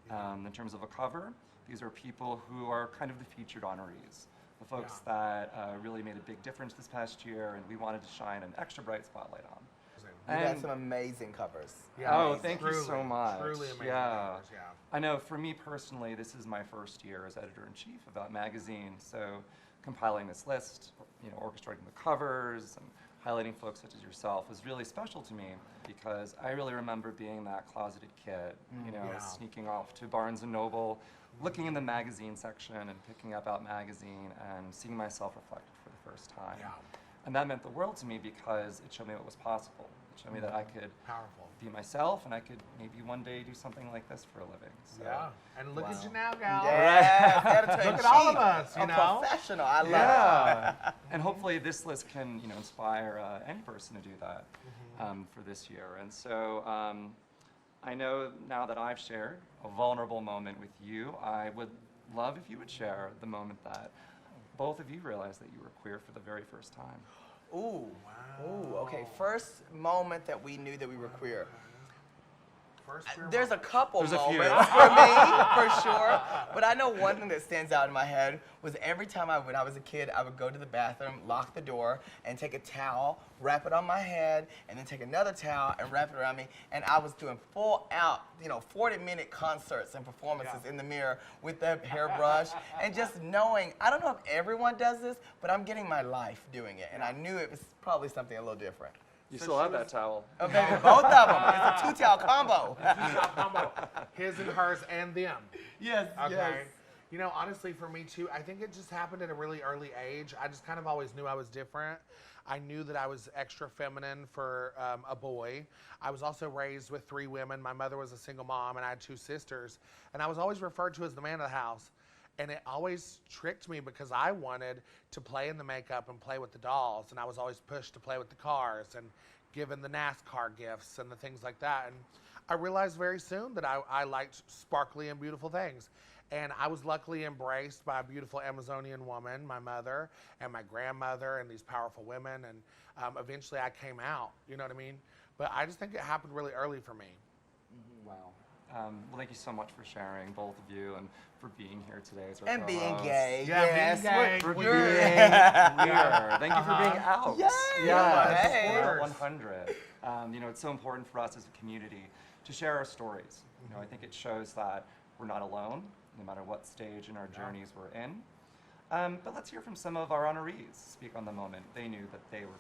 In terms of a cover, these are people who are kind of the featured honorees, the folks that really made a big difference this past year, and we wanted to shine an extra bright spotlight on. You had some amazing covers. Yeah, thank you so much. Truly amazing covers, yeah. I know for me personally, this is my first year as editor-in-chief of Out Magazine, so compiling this list, orchestrating the covers and highlighting folks such as yourself was really special to me because I really remember being that closeted kid, sneaking off to Barnes & Noble, looking in the magazine section and picking up Out Magazine and seeing myself reflected for the first time. Yeah. And that meant the world to me because it showed me what was possible. It showed me that I could be myself and I could maybe one day do something like this for a living. So, yeah, and look at you now, gal. Yes, look at all of us, you know. Professional, I love it. And hopefully this list can, inspire any person to do that for this year. And so I know now that I've shared a vulnerable moment with you, I would love if you would share the moment that both of you realized that you were queer for the very first time. Ooh. Wow. Ooh, okay. First moment that we knew that we were queer. There's a couple moments for me, for sure. But I know one thing that stands out in my head was every time when I was a kid, I would go to the bathroom, lock the door, and take a towel, wrap it on my head, and then take another towel and wrap it around me. And I was doing full out, 40-minute concerts and performances in the mirror with the hairbrush. And just knowing, I don't know if everyone does this, but I'm getting my life doing it. And I knew it was probably something a little different. You still have that towel. Oh, baby, both of them. It's a two-towel combo. His and hers and them. Yes, okay. Yes. Honestly, for me too, I think it just happened at a really early age. I just kind of always knew I was different. I knew that I was extra feminine for a boy. I was also raised with 3 women. My mother was a single mom, and I had 2 sisters. And I was always referred to as the man of the house. And it always tricked me because I wanted to play in the makeup and play with the dolls. And I was always pushed to play with the cars and given the NASCAR gifts and the things like that. And I realized very soon that I liked sparkly and beautiful things. And I was luckily embraced by a beautiful Amazonian woman, my mother, and my grandmother, and these powerful women. And eventually I came out, you know what I mean? But I just think it happened really early for me. Wow. Well, thank you so much for sharing, both of you, and for being here today as our and being co-hosts. gay. Yeah, yes. being gay. For being queer. Thank you for being out. Yes. Yes. Out 100. It's so important for us as a community to share our stories. I think it shows that we're not alone, no matter what stage in our journeys we're in. But let's hear from some of our honorees speak on the moment they knew that they were queer.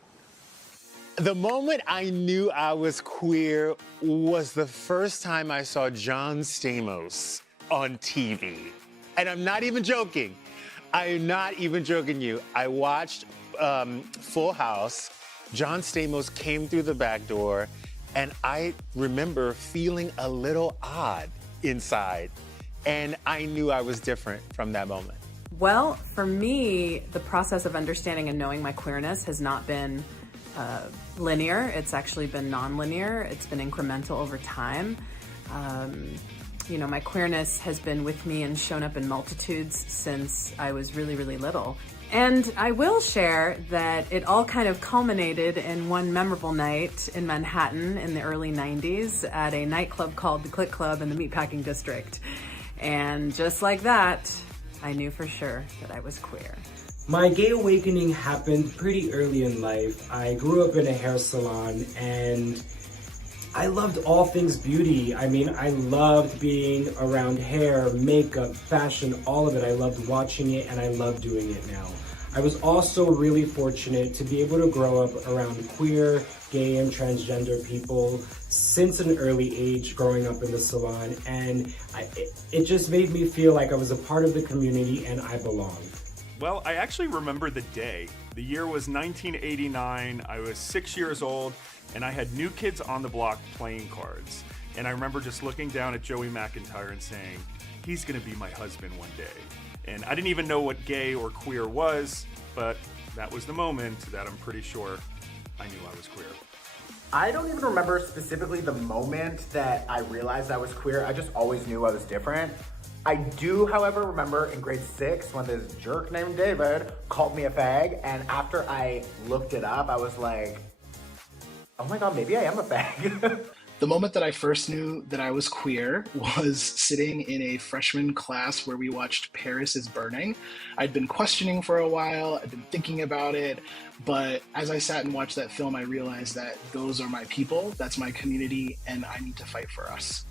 The moment I knew I was queer was the first time I saw John Stamos on TV. And I'm not even joking. I am not even joking you. I watched Full House. John Stamos came through the back door, and I remember feeling a little odd inside. And I knew I was different from that moment. Well, for me, the process of understanding and knowing my queerness has not been linear. It's actually been non-linear. It's been incremental over time. My queerness has been with me and shown up in multitudes since I was really, really little. And I will share that it all kind of culminated in one memorable night in Manhattan in the early 90s at a nightclub called the Click Club in the Meatpacking District. And just like that, I knew for sure that I was queer. My gay awakening happened pretty early in life. I grew up in a hair salon and I loved all things beauty. I mean, I loved being around hair, makeup, fashion, all of it. I loved watching it and I love doing it now. I was also really fortunate to be able to grow up around queer, gay, and transgender people since an early age growing up in the salon, and it just made me feel like I was a part of the community and I belonged. Well, I actually remember the day. The year was 1989, I was 6 years old, and I had New Kids on the Block playing cards. And I remember just looking down at Joey McIntyre and saying, he's gonna be my husband one day. And I didn't even know what gay or queer was, but that was the moment that I'm pretty sure I knew I was queer. I don't even remember specifically the moment that I realized I was queer. I just always knew I was different. I do, however, remember in grade 6 when this jerk named David called me a fag, and after I looked it up, I was like, oh my god, maybe I am a fag. The moment that I first knew that I was queer was sitting in a freshman class where we watched Paris is Burning. I'd been questioning for a while, I'd been thinking about it, but as I sat and watched that film, I realized that those are my people, that's my community, and I need to fight for us.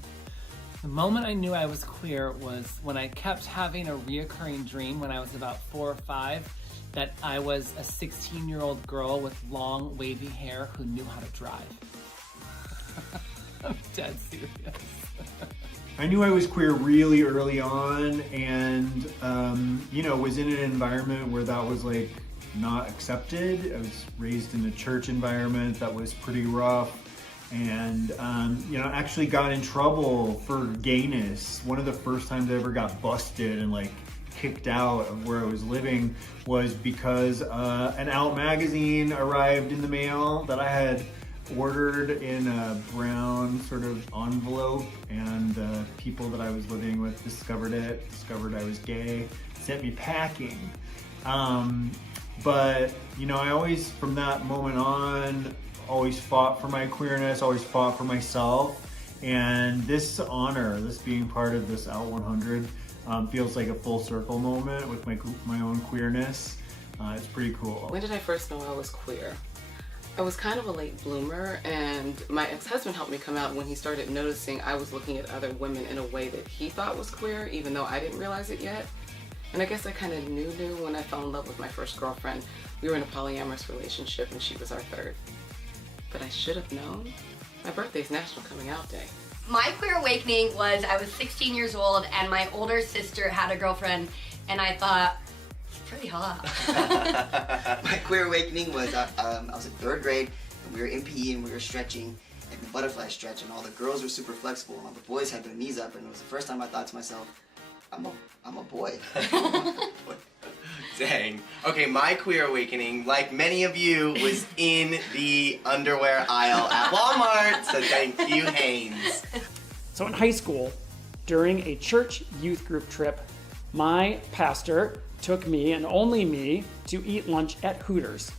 The moment I knew I was queer was when I kept having a reoccurring dream when I was about 4 or 5 that I was a 16-year-old girl with long, wavy hair who knew how to drive. I'm dead serious. I knew I was queer really early on, and was in an environment where that was like not accepted. I was raised in a church environment that was pretty rough, and actually got in trouble for gayness. One of the first times I ever got busted and like kicked out of where I was living was because an Out magazine arrived in the mail that I had ordered in a brown sort of envelope, and people that I was living with discovered I was gay, sent me packing. But I always, from that moment on, always fought for my queerness, always fought for myself, and this honor, this being part of this Out100, feels like a full circle moment with my own queerness. It's pretty cool. When did I first know I was queer? I was kind of a late bloomer, and my ex-husband helped me come out when he started noticing I was looking at other women in a way that he thought was queer, even though I didn't realize it yet. And I guess I kind of knew when I fell in love with my first girlfriend. We were in a polyamorous relationship and she was our third. But I should have known. My birthday's National Coming Out Day. My queer awakening was I was 16 years old and my older sister had a girlfriend, and I thought, pretty hot. My queer awakening was I was in 3rd grade, and we were in PE and we were stretching, and the butterfly stretch, and all the girls were super flexible and all the boys had their knees up, and it was the first time I thought to myself, I'm a boy. Dang. Okay, my queer awakening, like many of you, was in the underwear aisle at Walmart, so thank you, Hanes. So in high school, during a church youth group trip, my pastor took me, and only me, to eat lunch at Hooters.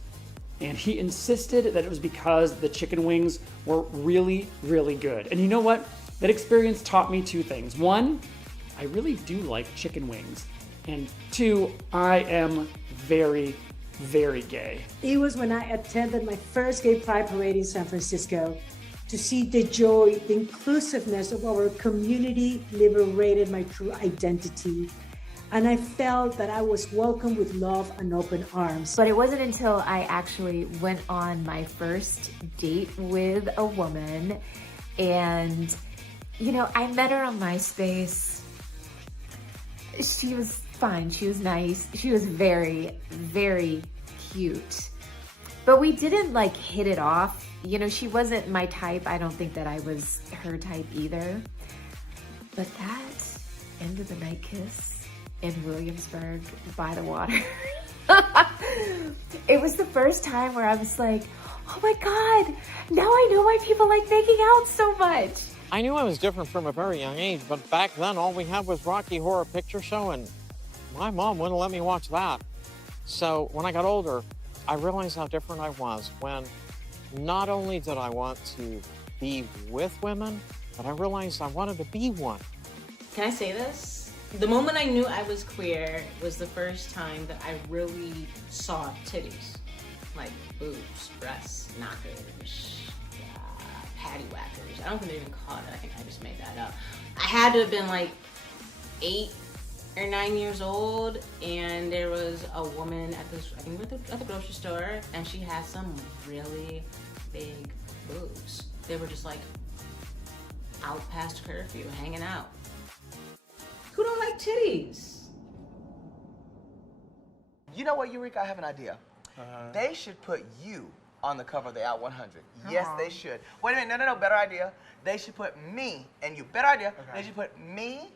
And he insisted that it was because the chicken wings were really, really good. And you know what? That experience taught me 2 things. 1, I really do like chicken wings. And 2, I am very, very gay. It was when I attended my first gay pride parade in San Francisco to see the joy, the inclusiveness of our community liberated my true identity. And I felt that I was welcomed with love and open arms. But it wasn't until I actually went on my first date with a woman, and, I met her on MySpace. She was fine, she was nice, she was very, very cute. But we didn't hit it off. She wasn't my type. I don't think that I was her type either. But that end of the night kiss in Williamsburg by the water. It was the first time where I was like, oh my God, now I know why people like making out so much. I knew I was different from a very young age, but back then all we had was Rocky Horror Picture Show, and my mom wouldn't let me watch that. So when I got older, I realized how different I was when not only did I want to be with women, but I realized I wanted to be one. Can I say this? The moment I knew I was queer was the first time that I really saw titties. Like boobs, breasts, knockers, patty whackers. I don't think they even call it. I think I just made that up. I had to have been 8, or 9 years old, and there was a woman at this, I think at the grocery store, and she had some really big boobs. They were just like out past curfew, hanging out. Who don't like titties? You know what, Eureka? I have an idea. They should put you on the cover of the Out 100. Yes, they should. Wait a minute, no, better idea. They should put me and you. Better idea. Okay. They should put me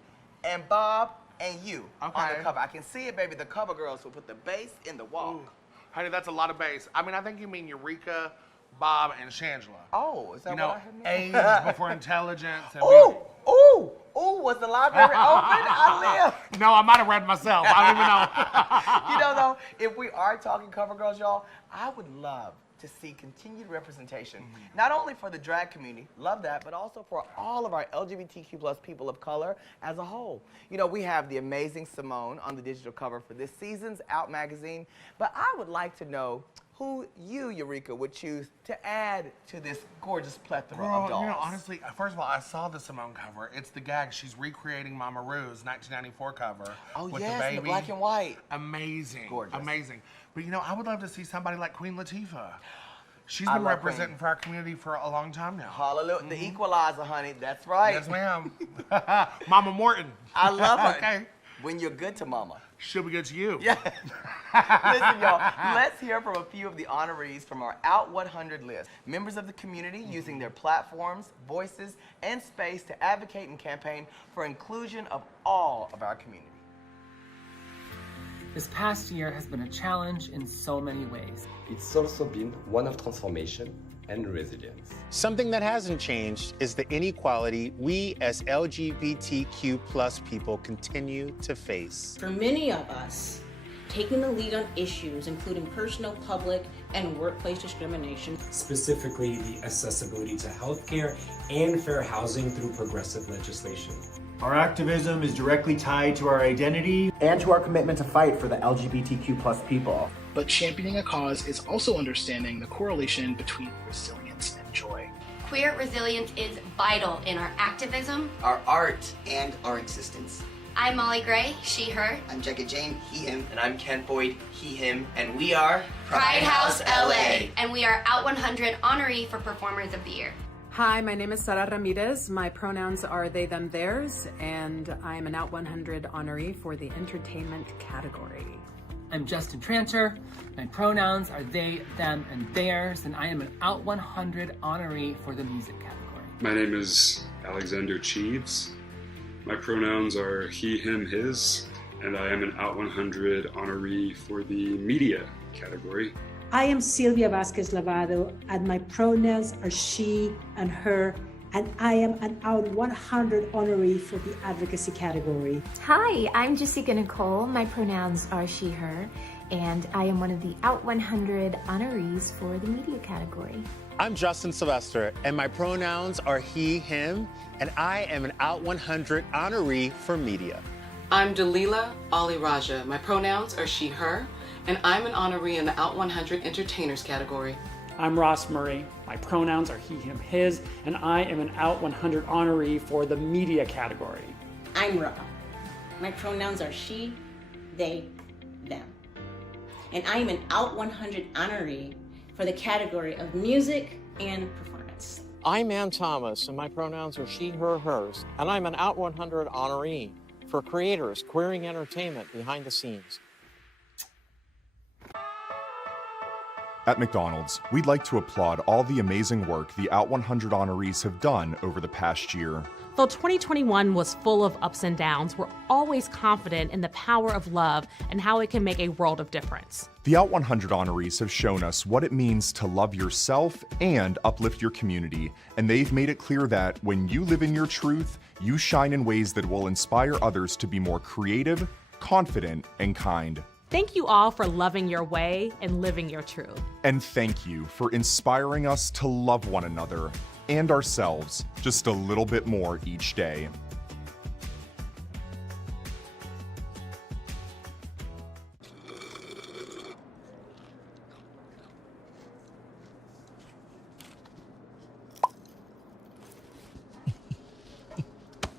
and Bob and you on the cover. I can see it, baby. The cover girls will put the bass in the walk. Ooh. Honey, that's a lot of bass. I mean, I think you mean Eureka, Bob, and Shangela. Oh, is that what I had meant? Age before intelligence. And Ooh, was the library open? I live. No, I might have read myself. I don't even know. You know, though, if we are talking cover girls, y'all, I would love to see continued representation, not only for the drag community, love that, but also for all of our LGBTQ plus people of color as a whole. You know, we have the amazing Simone on the digital cover for this season's Out magazine, but I would like to know who you, Eureka, would choose to add to this gorgeous plethora of dolls. You know, honestly, first of all, I saw the Simone cover. It's the gag. She's recreating Mama Rue's 1994 cover. Oh, with yes, the baby. the black and white. Amazing. Gorgeous. Amazing. But, you know, I would love to see somebody like Queen Latifah. She's been representing for our community for a long time now. Hallelujah. The equalizer, honey. That's right. Yes, ma'am. Mama Morton. I love her. Okay. When you're good to Mama. She'll be good to you. Yeah. Listen, y'all, let's hear from a few of the honorees from our Out 100 list. Members of the community using their platforms, voices, and space to advocate and campaign for inclusion of all of our community. This past year has been a challenge in so many ways. It's also been one of transformation and resilience. Something that hasn't changed is the inequality we as LGBTQ plus people continue to face. For many of us, taking the lead on issues including personal, public, and workplace discrimination. Specifically, the accessibility to healthcare and fair housing through progressive legislation. Our activism is directly tied to our identity and to our commitment to fight for the LGBTQ plus people. But championing a cause is also understanding the correlation between resilience and joy. Queer resilience is vital in our activism, our art, and our existence. I'm Molly Gray, she, her. I'm Jecka Jane, he, him. And I'm Kent Boyd, he, him. And we are Pride House LA. And we are Out 100 honoree for Performers of the Year. Hi, my name is Sara Ramirez. My pronouns are they, them, theirs, and I'm an Out 100 honoree for the entertainment category. I'm Justin Tranter. My pronouns are they, them, and theirs, and I am an Out 100 honoree for the music category. My name is Alexander Cheeves. My pronouns are he, him, his, and I am an Out 100 honoree for the media category. I am Silvia Vasquez Lavado, and my pronouns are she and her, and I am an Out 100 honoree for the advocacy category. Hi, I'm Jessica Nicole. My pronouns are she, her, and I am one of the Out 100 honorees for the media category. I'm Justin Sylvester, and my pronouns are he, him, and I am an Out 100 honoree for media. I'm Dalila Ali Raja. My pronouns are she, her, and I'm an honoree in the Out 100 Entertainers category. I'm Ross Murray. My pronouns are he, him, his, and I am an Out 100 honoree for the media category. I'm Ra. My pronouns are she, they, them. And I am an Out 100 honoree for the category of music and performance. I'm Ann Thomas, and my pronouns are she, her, hers, and I'm an Out 100 honoree for creators queering entertainment behind the scenes. At McDonald's, we'd like to applaud all the amazing work the Out 100 honorees have done over the past year. Though 2021 was full of ups and downs, we're always confident in the power of love and how it can make a world of difference. The Out 100 honorees have shown us what it means to love yourself and uplift your community, and they've made it clear that when you live in your truth, you shine in ways that will inspire others to be more creative, confident, and kind. Thank you all for loving your way and living your truth. And thank you for inspiring us to love one another and ourselves just a little bit more each day.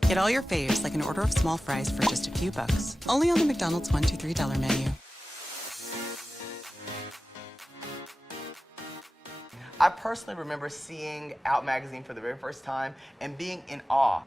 Get all your faves like an order of small fries for just a few bucks. Only on the McDonald's $1, $2, $3 menu. I personally remember seeing Out magazine for the very first time and being in awe.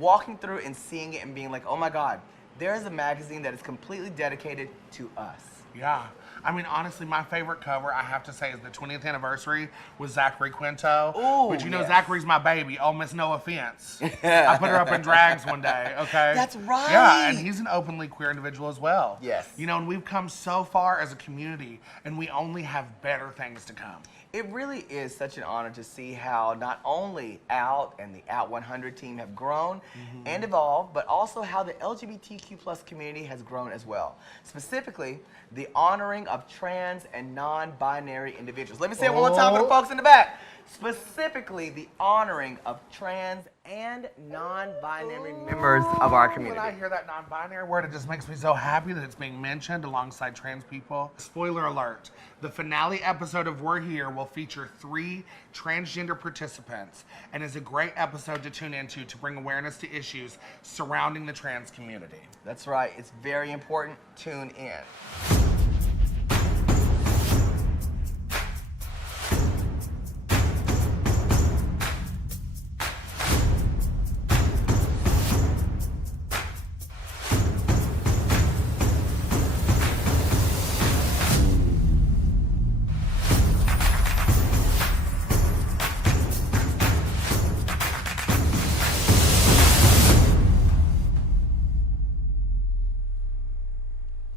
Walking through and seeing it and being like, oh my God, there is a magazine that is completely dedicated to us. Yeah. I mean, honestly, my favorite cover, I have to say, is the 20th anniversary with Zachary Quinto. Ooh, but you know, yes. Zachary's my baby. Oh, miss, no offense. I put her up in drags one day, okay? That's right. Yeah, and he's an openly queer individual as well. Yes. You know, and we've come so far as a community, and we only have better things to come. It really is such an honor to see how not only Out and the Out100 team have grown and evolved, but also how the LGBTQ plus community has grown as well. Specifically, the honoring of trans and non-binary individuals. Let me say it one more time for the folks in the back. Specifically, the honoring of trans and non-binary members of our community. When I hear that non-binary word, it just makes me so happy that it's being mentioned alongside trans people. Spoiler alert, the finale episode of We're Here will feature 3 transgender participants and is a great episode to tune into to bring awareness to issues surrounding the trans community. That's right, it's very important. Tune in.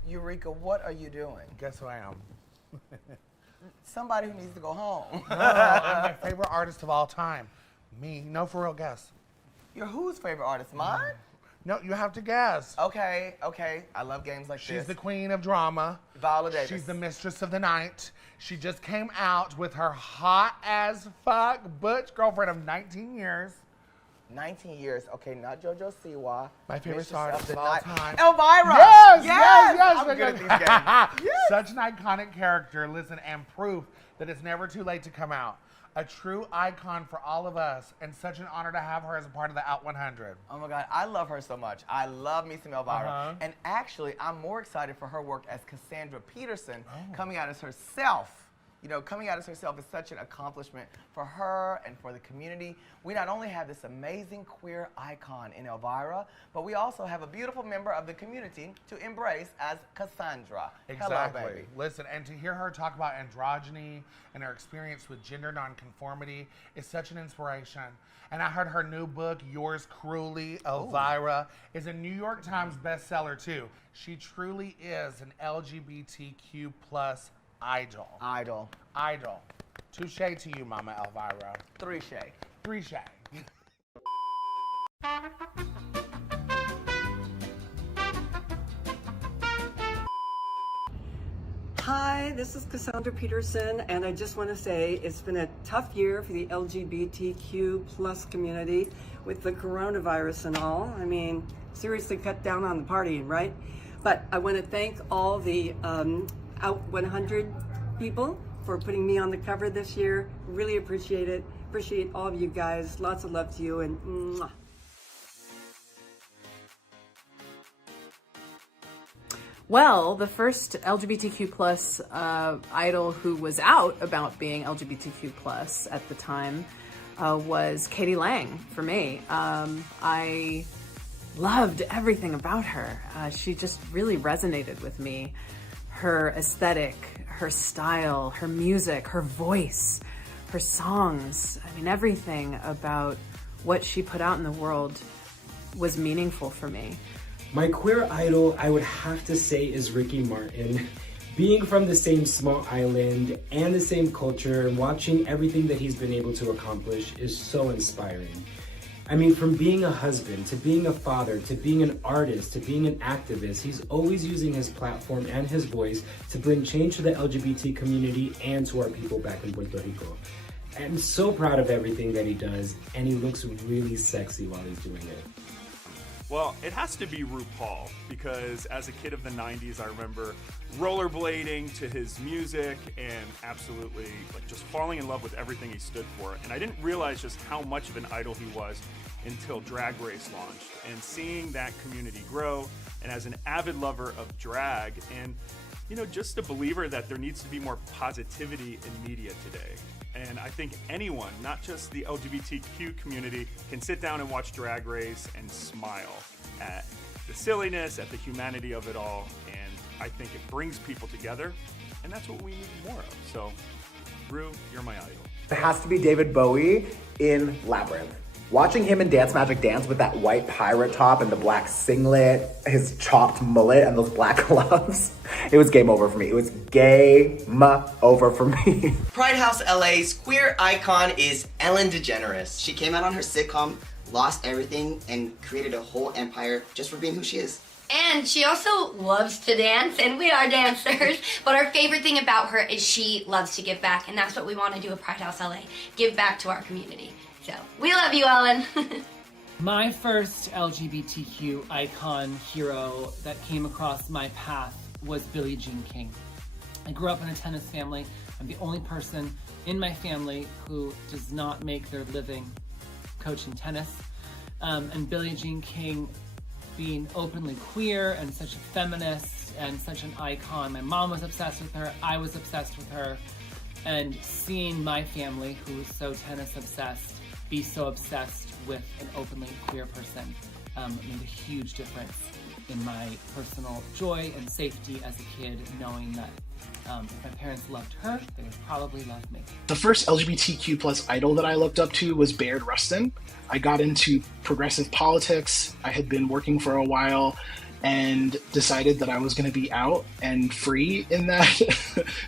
Eureka, what are you doing? Guess who I am? Somebody who needs to go home. No, I'm my favorite artist of all time. Me. No, for real, guess. You're whose favorite artist? Mine? No, you have to guess. Okay, okay. I love games like this. She's the queen of drama. Viola Davis. She's the mistress of the night. She just came out with her hot as fuck butch girlfriend of 19 years. 19 years. Okay, not JoJo Siwa. My favorite Mistress artist of all time. Elvira. Yes, yes, yes. I'm good at these games. Yes. Such an iconic character. Listen, and proof that it's never too late to come out. A true icon for all of us, and such an honor to have her as a part of the Out100. Oh my God, I love her so much. I love me some Elvira. And actually, I'm more excited for her work as Cassandra Peterson, coming out as herself. You know, coming out as herself is such an accomplishment for her and for the community. We not only have this amazing queer icon in Elvira, but we also have a beautiful member of the community to embrace as Cassandra. Exactly. Hello, baby. Listen, and to hear her talk about androgyny and her experience with gender nonconformity is such an inspiration. And I heard her new book, Yours Cruelly, Elvira, is a New York Times bestseller too. She truly is an LGBTQ plus idol. Idol. Idol. Touche to you, Mama Elvira. 3 Shea. 3 Shea. Hi, this is Cassandra Peterson, and I just want to say it's been a tough year for the LGBTQ plus community with the coronavirus and all. I mean, seriously cut down on the partying, right? But I want to thank all the Out100 people for putting me on the cover this year. Really appreciate it. Appreciate all of you guys. Lots of love to you, and mwah. Well, the first LGBTQ plus idol who was out about being LGBTQ plus at the time was Katie Lang for me. I loved everything about her. She just really resonated with me. Her aesthetic, her style, her music, her voice, her songs. I mean, everything about what she put out in the world was meaningful for me. My queer idol, I would have to say, is Ricky Martin. Being from the same small island and the same culture, and watching everything that he's been able to accomplish is so inspiring. I mean, from being a husband, to being a father, to being an artist, to being an activist, he's always using his platform and his voice to bring change to the LGBT community and to our people back in Puerto Rico. I'm so proud of everything that he does, and he looks really sexy while he's doing it. Well, it has to be RuPaul, because as a kid of the 90s, I remember rollerblading to his music and absolutely just falling in love with everything he stood for. And I didn't realize just how much of an idol he was until Drag Race launched, and seeing that community grow, and as an avid lover of drag, and just a believer that there needs to be more positivity in media today. And I think anyone, not just the LGBTQ community, can sit down and watch Drag Race and smile at the silliness, at the humanity of it all. And I think it brings people together, and that's what we need more of. So, Ru, you're my idol. It has to be David Bowie in Labyrinth. Watching him in Dance Magic Dance with that white pirate top and the black singlet, his chopped mullet, and those black gloves, it was game over for me. It was game over for me. Pride House LA's queer icon is Ellen DeGeneres. She came out on her sitcom, lost everything, and created a whole empire just for being who she is. And she also loves to dance, and we are dancers. But our favorite thing about her is she loves to give back, and that's what we want to do at Pride House LA, give back to our community. So, we love you, Ellen. My first LGBTQ icon hero that came across my path was Billie Jean King. I grew up in a tennis family. I'm the only person in my family who does not make their living coaching tennis. And Billie Jean King, being openly queer and such a feminist and such an icon. My mom was obsessed with her. I was obsessed with her. And seeing my family, who is so tennis obsessed, be so obsessed with an openly queer person made a huge difference in my personal joy and safety as a kid, knowing that if my parents loved her, they would probably love me. The first LGBTQ plus idol that I looked up to was Bayard Rustin. I got into progressive politics. I had been working for a while and decided that I was going to be out and free in that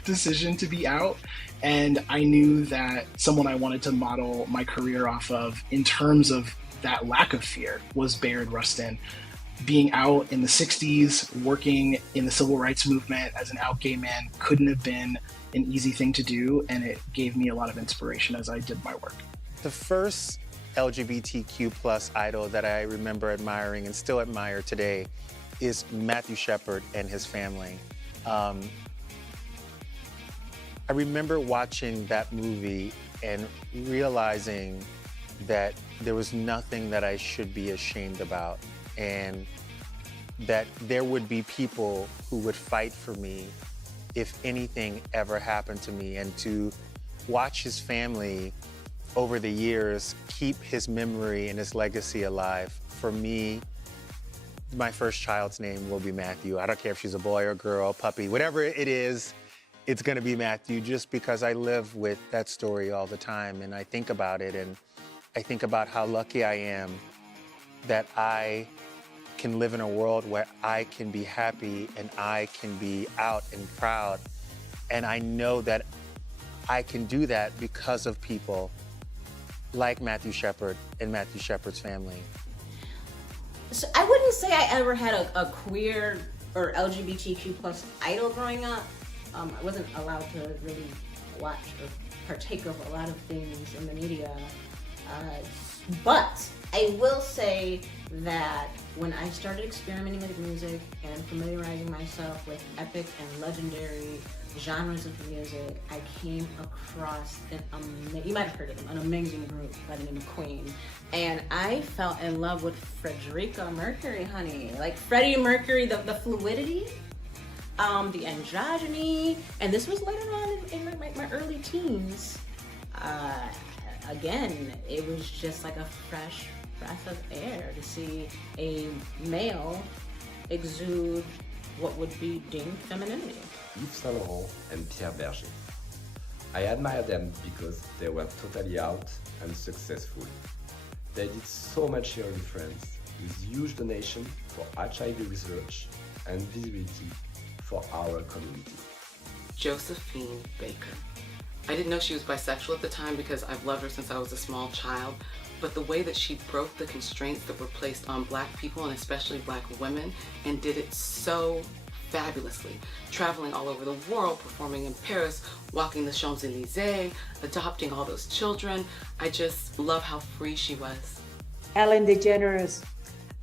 decision to be out. And I knew that someone I wanted to model my career off of in terms of that lack of fear was Bayard Rustin. Being out in the 60s, working in the civil rights movement as an out gay man couldn't have been an easy thing to do, and it gave me a lot of inspiration as I did my work. The first LGBTQ plus idol that I remember admiring and still admire today is Matthew Shepard and his family. I remember watching that movie and realizing that there was nothing that I should be ashamed about, and that there would be people who would fight for me if anything ever happened to me. And to watch his family over the years keep his memory and his legacy alive, for me, my first child's name will be Matthew. I don't care if she's a boy or girl, puppy, whatever it is, it's gonna be Matthew, just because I live with that story all the time. And I think about it, and I think about how lucky I am that I can live in a world where I can be happy and I can be out and proud. And I know that I can do that because of people like Matthew Shepard and Matthew Shepard's family. So I wouldn't say I ever had a queer or LGBTQ plus idol growing up. I wasn't allowed to really watch or partake of a lot of things in the media. But I will say that when I started experimenting with music and familiarizing myself with epic and legendary genres of music, I came across you might have heard of them, an amazing group by the name of Queen. And I fell in love with Frederica Mercury, honey. Like Freddie Mercury, the fluidity, the androgyny, and this was later on in my early teens. Again, it was just like a fresh breath of air to see a male exude what would be deemed femininity. Yves Saint Laurent and Pierre Berger. I admire them because they were totally out and successful. They did so much here in France, with huge donation for HIV research and visibility for our community. Josephine Baker. I didn't know she was bisexual at the time because I've loved her since I was a small child, but the way that she broke the constraints that were placed on Black people, and especially Black women, and did it so fabulously, traveling all over the world, performing in Paris, walking the Champs-Elysees, adopting all those children. I just love how free she was. Ellen DeGeneres.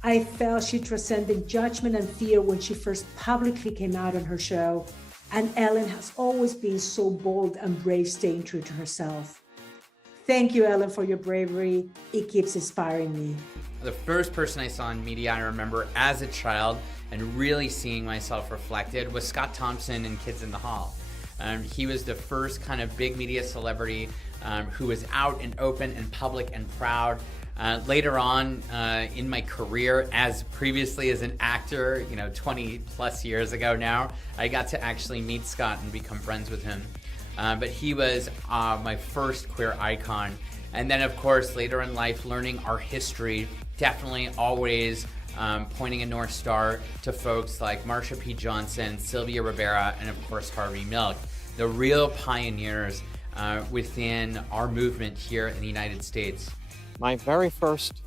I felt she transcended judgment and fear when she first publicly came out on her show. And Ellen has always been so bold and brave, staying true to herself. Thank you, Ellen, for your bravery. It keeps inspiring me. The first person I saw in media I remember as a child and really seeing myself reflected was Scott Thompson in Kids in the Hall. He was the first kind of big media celebrity who was out and open and public and proud. Later on in my career, as previously as an actor, 20 plus years ago now, I got to actually meet Scott and become friends with him. But he was my first queer icon. And then of course, later in life, learning our history, definitely always pointing a North Star to folks like Marsha P. Johnson, Sylvia Rivera, and of course, Harvey Milk, the real pioneers within our movement here in the United States. My very first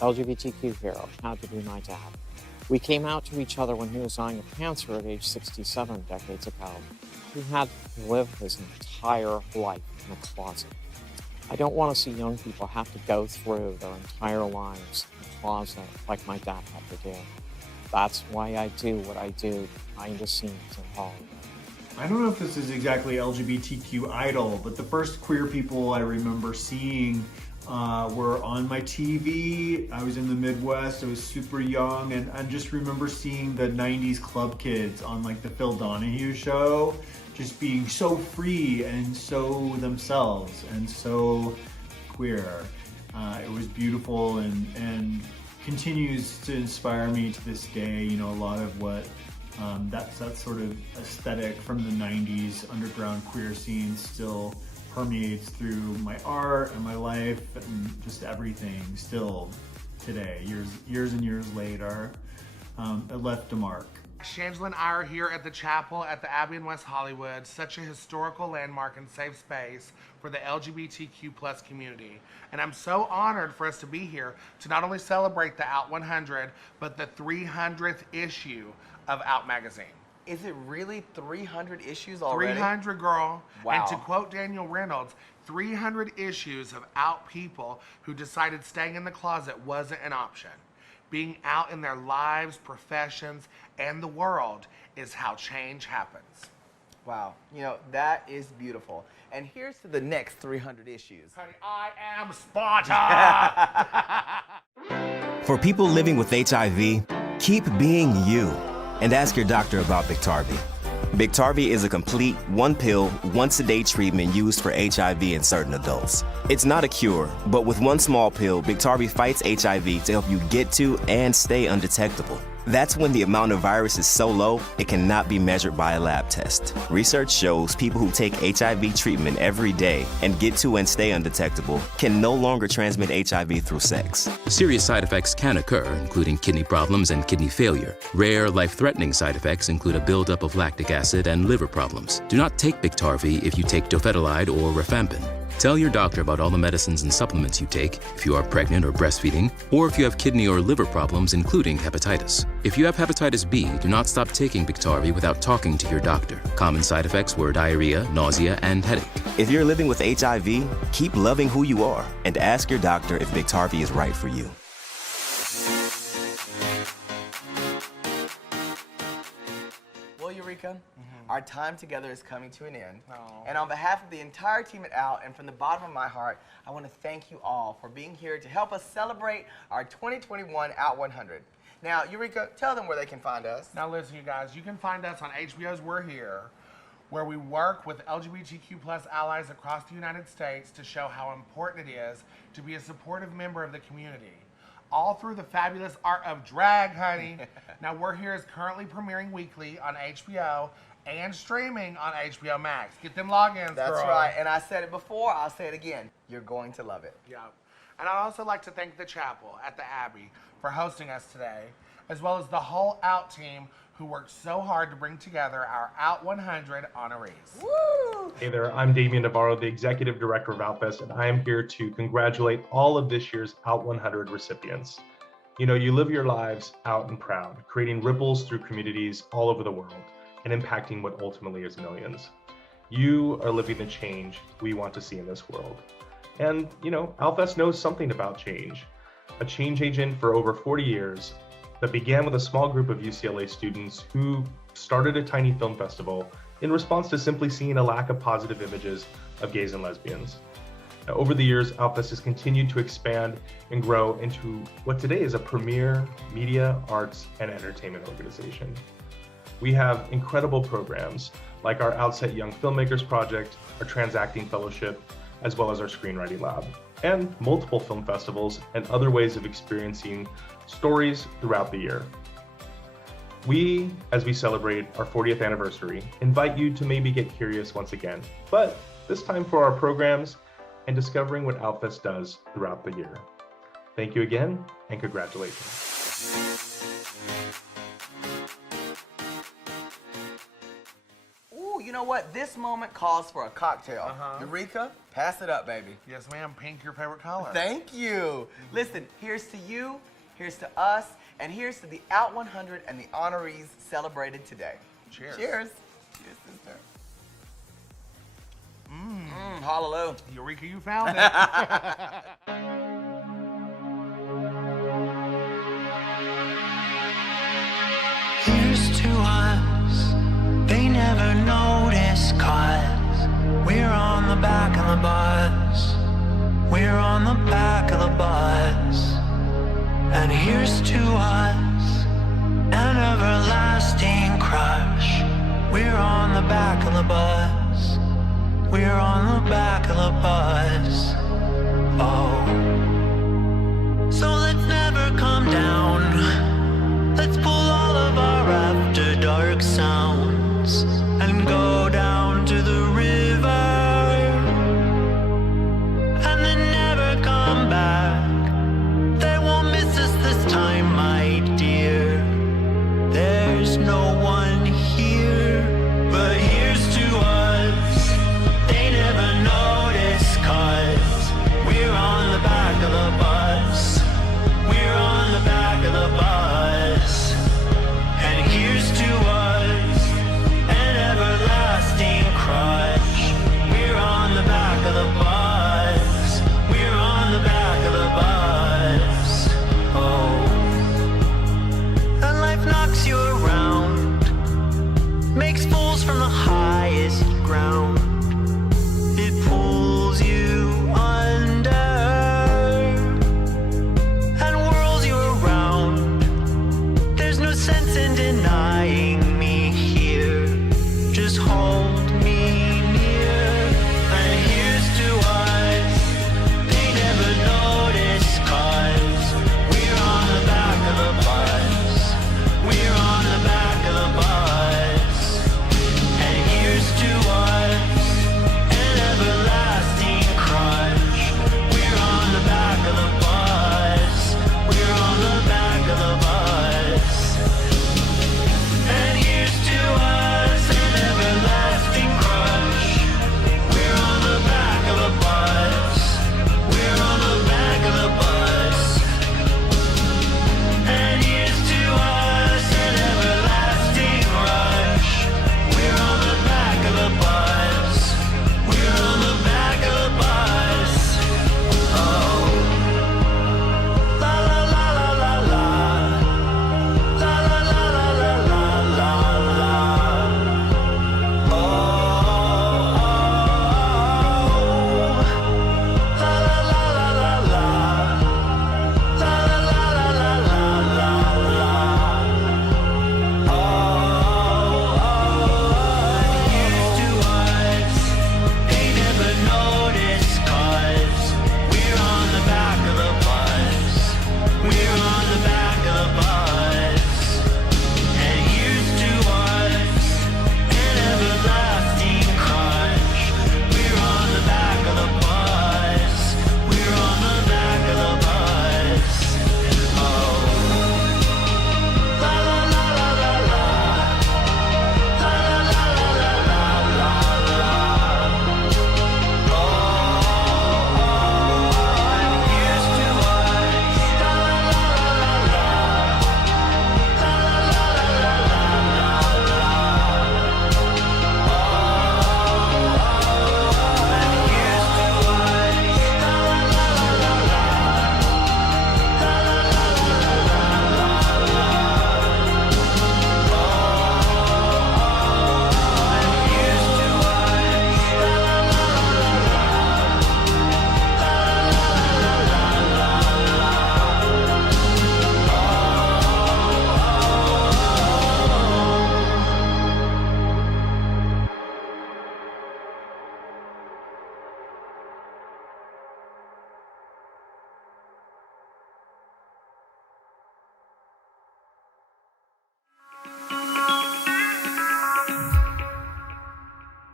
LGBTQ hero had to be my dad. We came out to each other when he was dying of cancer at age 67 decades ago. He had to live his entire life in a closet. I don't want to see young people have to go through their entire lives in a closet like my dad had to do. That's why I do what I do behind the scenes in Hollywood. I don't know if this is exactly LGBTQ idol, but the first queer people I remember seeing were on my TV. I was in the Midwest, I was super young, and I just remember seeing the 90s club kids on like the Phil Donahue show, just being so free and so themselves and so queer. It was beautiful and continues to inspire me to this day. A lot of what that sort of aesthetic from the 90s underground queer scene still permeates through my art and my life and just everything still today, years and years later. It left a mark. Shangela and I are here at the chapel at the Abbey in West Hollywood, such a historical landmark and safe space for the LGBTQ plus community. And I'm so honored for us to be here to not only celebrate the Out 100, but the 300th issue of Out magazine. Is it really 300 issues already? 300, girl. Wow. And to quote Daniel Reynolds, 300 issues of out people who decided staying in the closet wasn't an option. Being out in their lives, professions, and the world is how change happens. Wow, that is beautiful. And here's to the next 300 issues. Honey, I am Sparta! For people living with HIV, keep being you and ask your doctor about Biktarvy. Biktarvy is a complete one-pill, once-a-day treatment used for HIV in certain adults. It's not a cure, but with one small pill, Biktarvy fights HIV to help you get to and stay undetectable. That's when the amount of virus is so low, it cannot be measured by a lab test. Research shows people who take HIV treatment every day and get to and stay undetectable can no longer transmit HIV through sex. Serious side effects can occur, including kidney problems and kidney failure. Rare, life-threatening side effects include a buildup of lactic acid and liver problems. Do not take Biktarvy if you take dofetilide or rifampin. Tell your doctor about all the medicines and supplements you take if you are pregnant or breastfeeding, or if you have kidney or liver problems, including hepatitis. If you have hepatitis B, do not stop taking Biktarvy without talking to your doctor. Common side effects were diarrhea, nausea, and headache. If you're living with HIV, keep loving who you are and ask your doctor if Biktarvy is right for you. Well, Eureka, our time together is coming to an end. And on behalf of the entire team at Out and from the bottom of my heart, I want to thank you all for being here to help us celebrate our 2021 Out 100. Now, Eureka, tell them where they can find us. Now listen, you guys, you can find us on HBO's We're Here, where we work with LGBTQ plus allies across the United States to show how important it is to be a supportive member of the community. All through the fabulous art of drag, honey. Now, We're Here is currently premiering weekly on HBO and streaming on HBO Max. Get them logins, That's girl. right, and I said it before, I'll say it again. You're going to love it. Yeah. And I'd also like to thank the chapel at the Abbey for hosting us today, as well as the whole Out team who worked so hard to bring together our Out 100 honorees. Woo! Hey there, I'm Damian Navarro, the Executive Director of Outfest, and I am here to congratulate all of this year's Out 100 recipients. You live your lives out and proud, creating ripples through communities all over the world and impacting what ultimately is millions. You are living the change we want to see in this world. And, Outfest knows something about change. a change agent for over 40 years that began with a small group of UCLA students who started a tiny film festival in response to simply seeing a lack of positive images of gays and lesbians. Now, over the years, Outfest has continued to expand and grow into what today is a premier media, arts, and entertainment organization. We have incredible programs like our Outset Young Filmmakers Project, our Transacting Fellowship, as well as our Screenwriting Lab, and multiple film festivals and other ways of experiencing stories throughout the year. We, as we celebrate our 40th anniversary, invite you to maybe get curious once again, but this time for our programs and discovering what Outfest does throughout the year. Thank you again, and congratulations. Ooh, you know what? This moment calls for a cocktail. Eureka, pass it up, baby. Yes, ma'am. Pink, your favorite color. Thank you. Listen, here's to you, here's to us, and here's to the Out100 and the honorees celebrated today. Cheers. Cheers. Cheers, sister. Hallelujah. Eureka, you found it.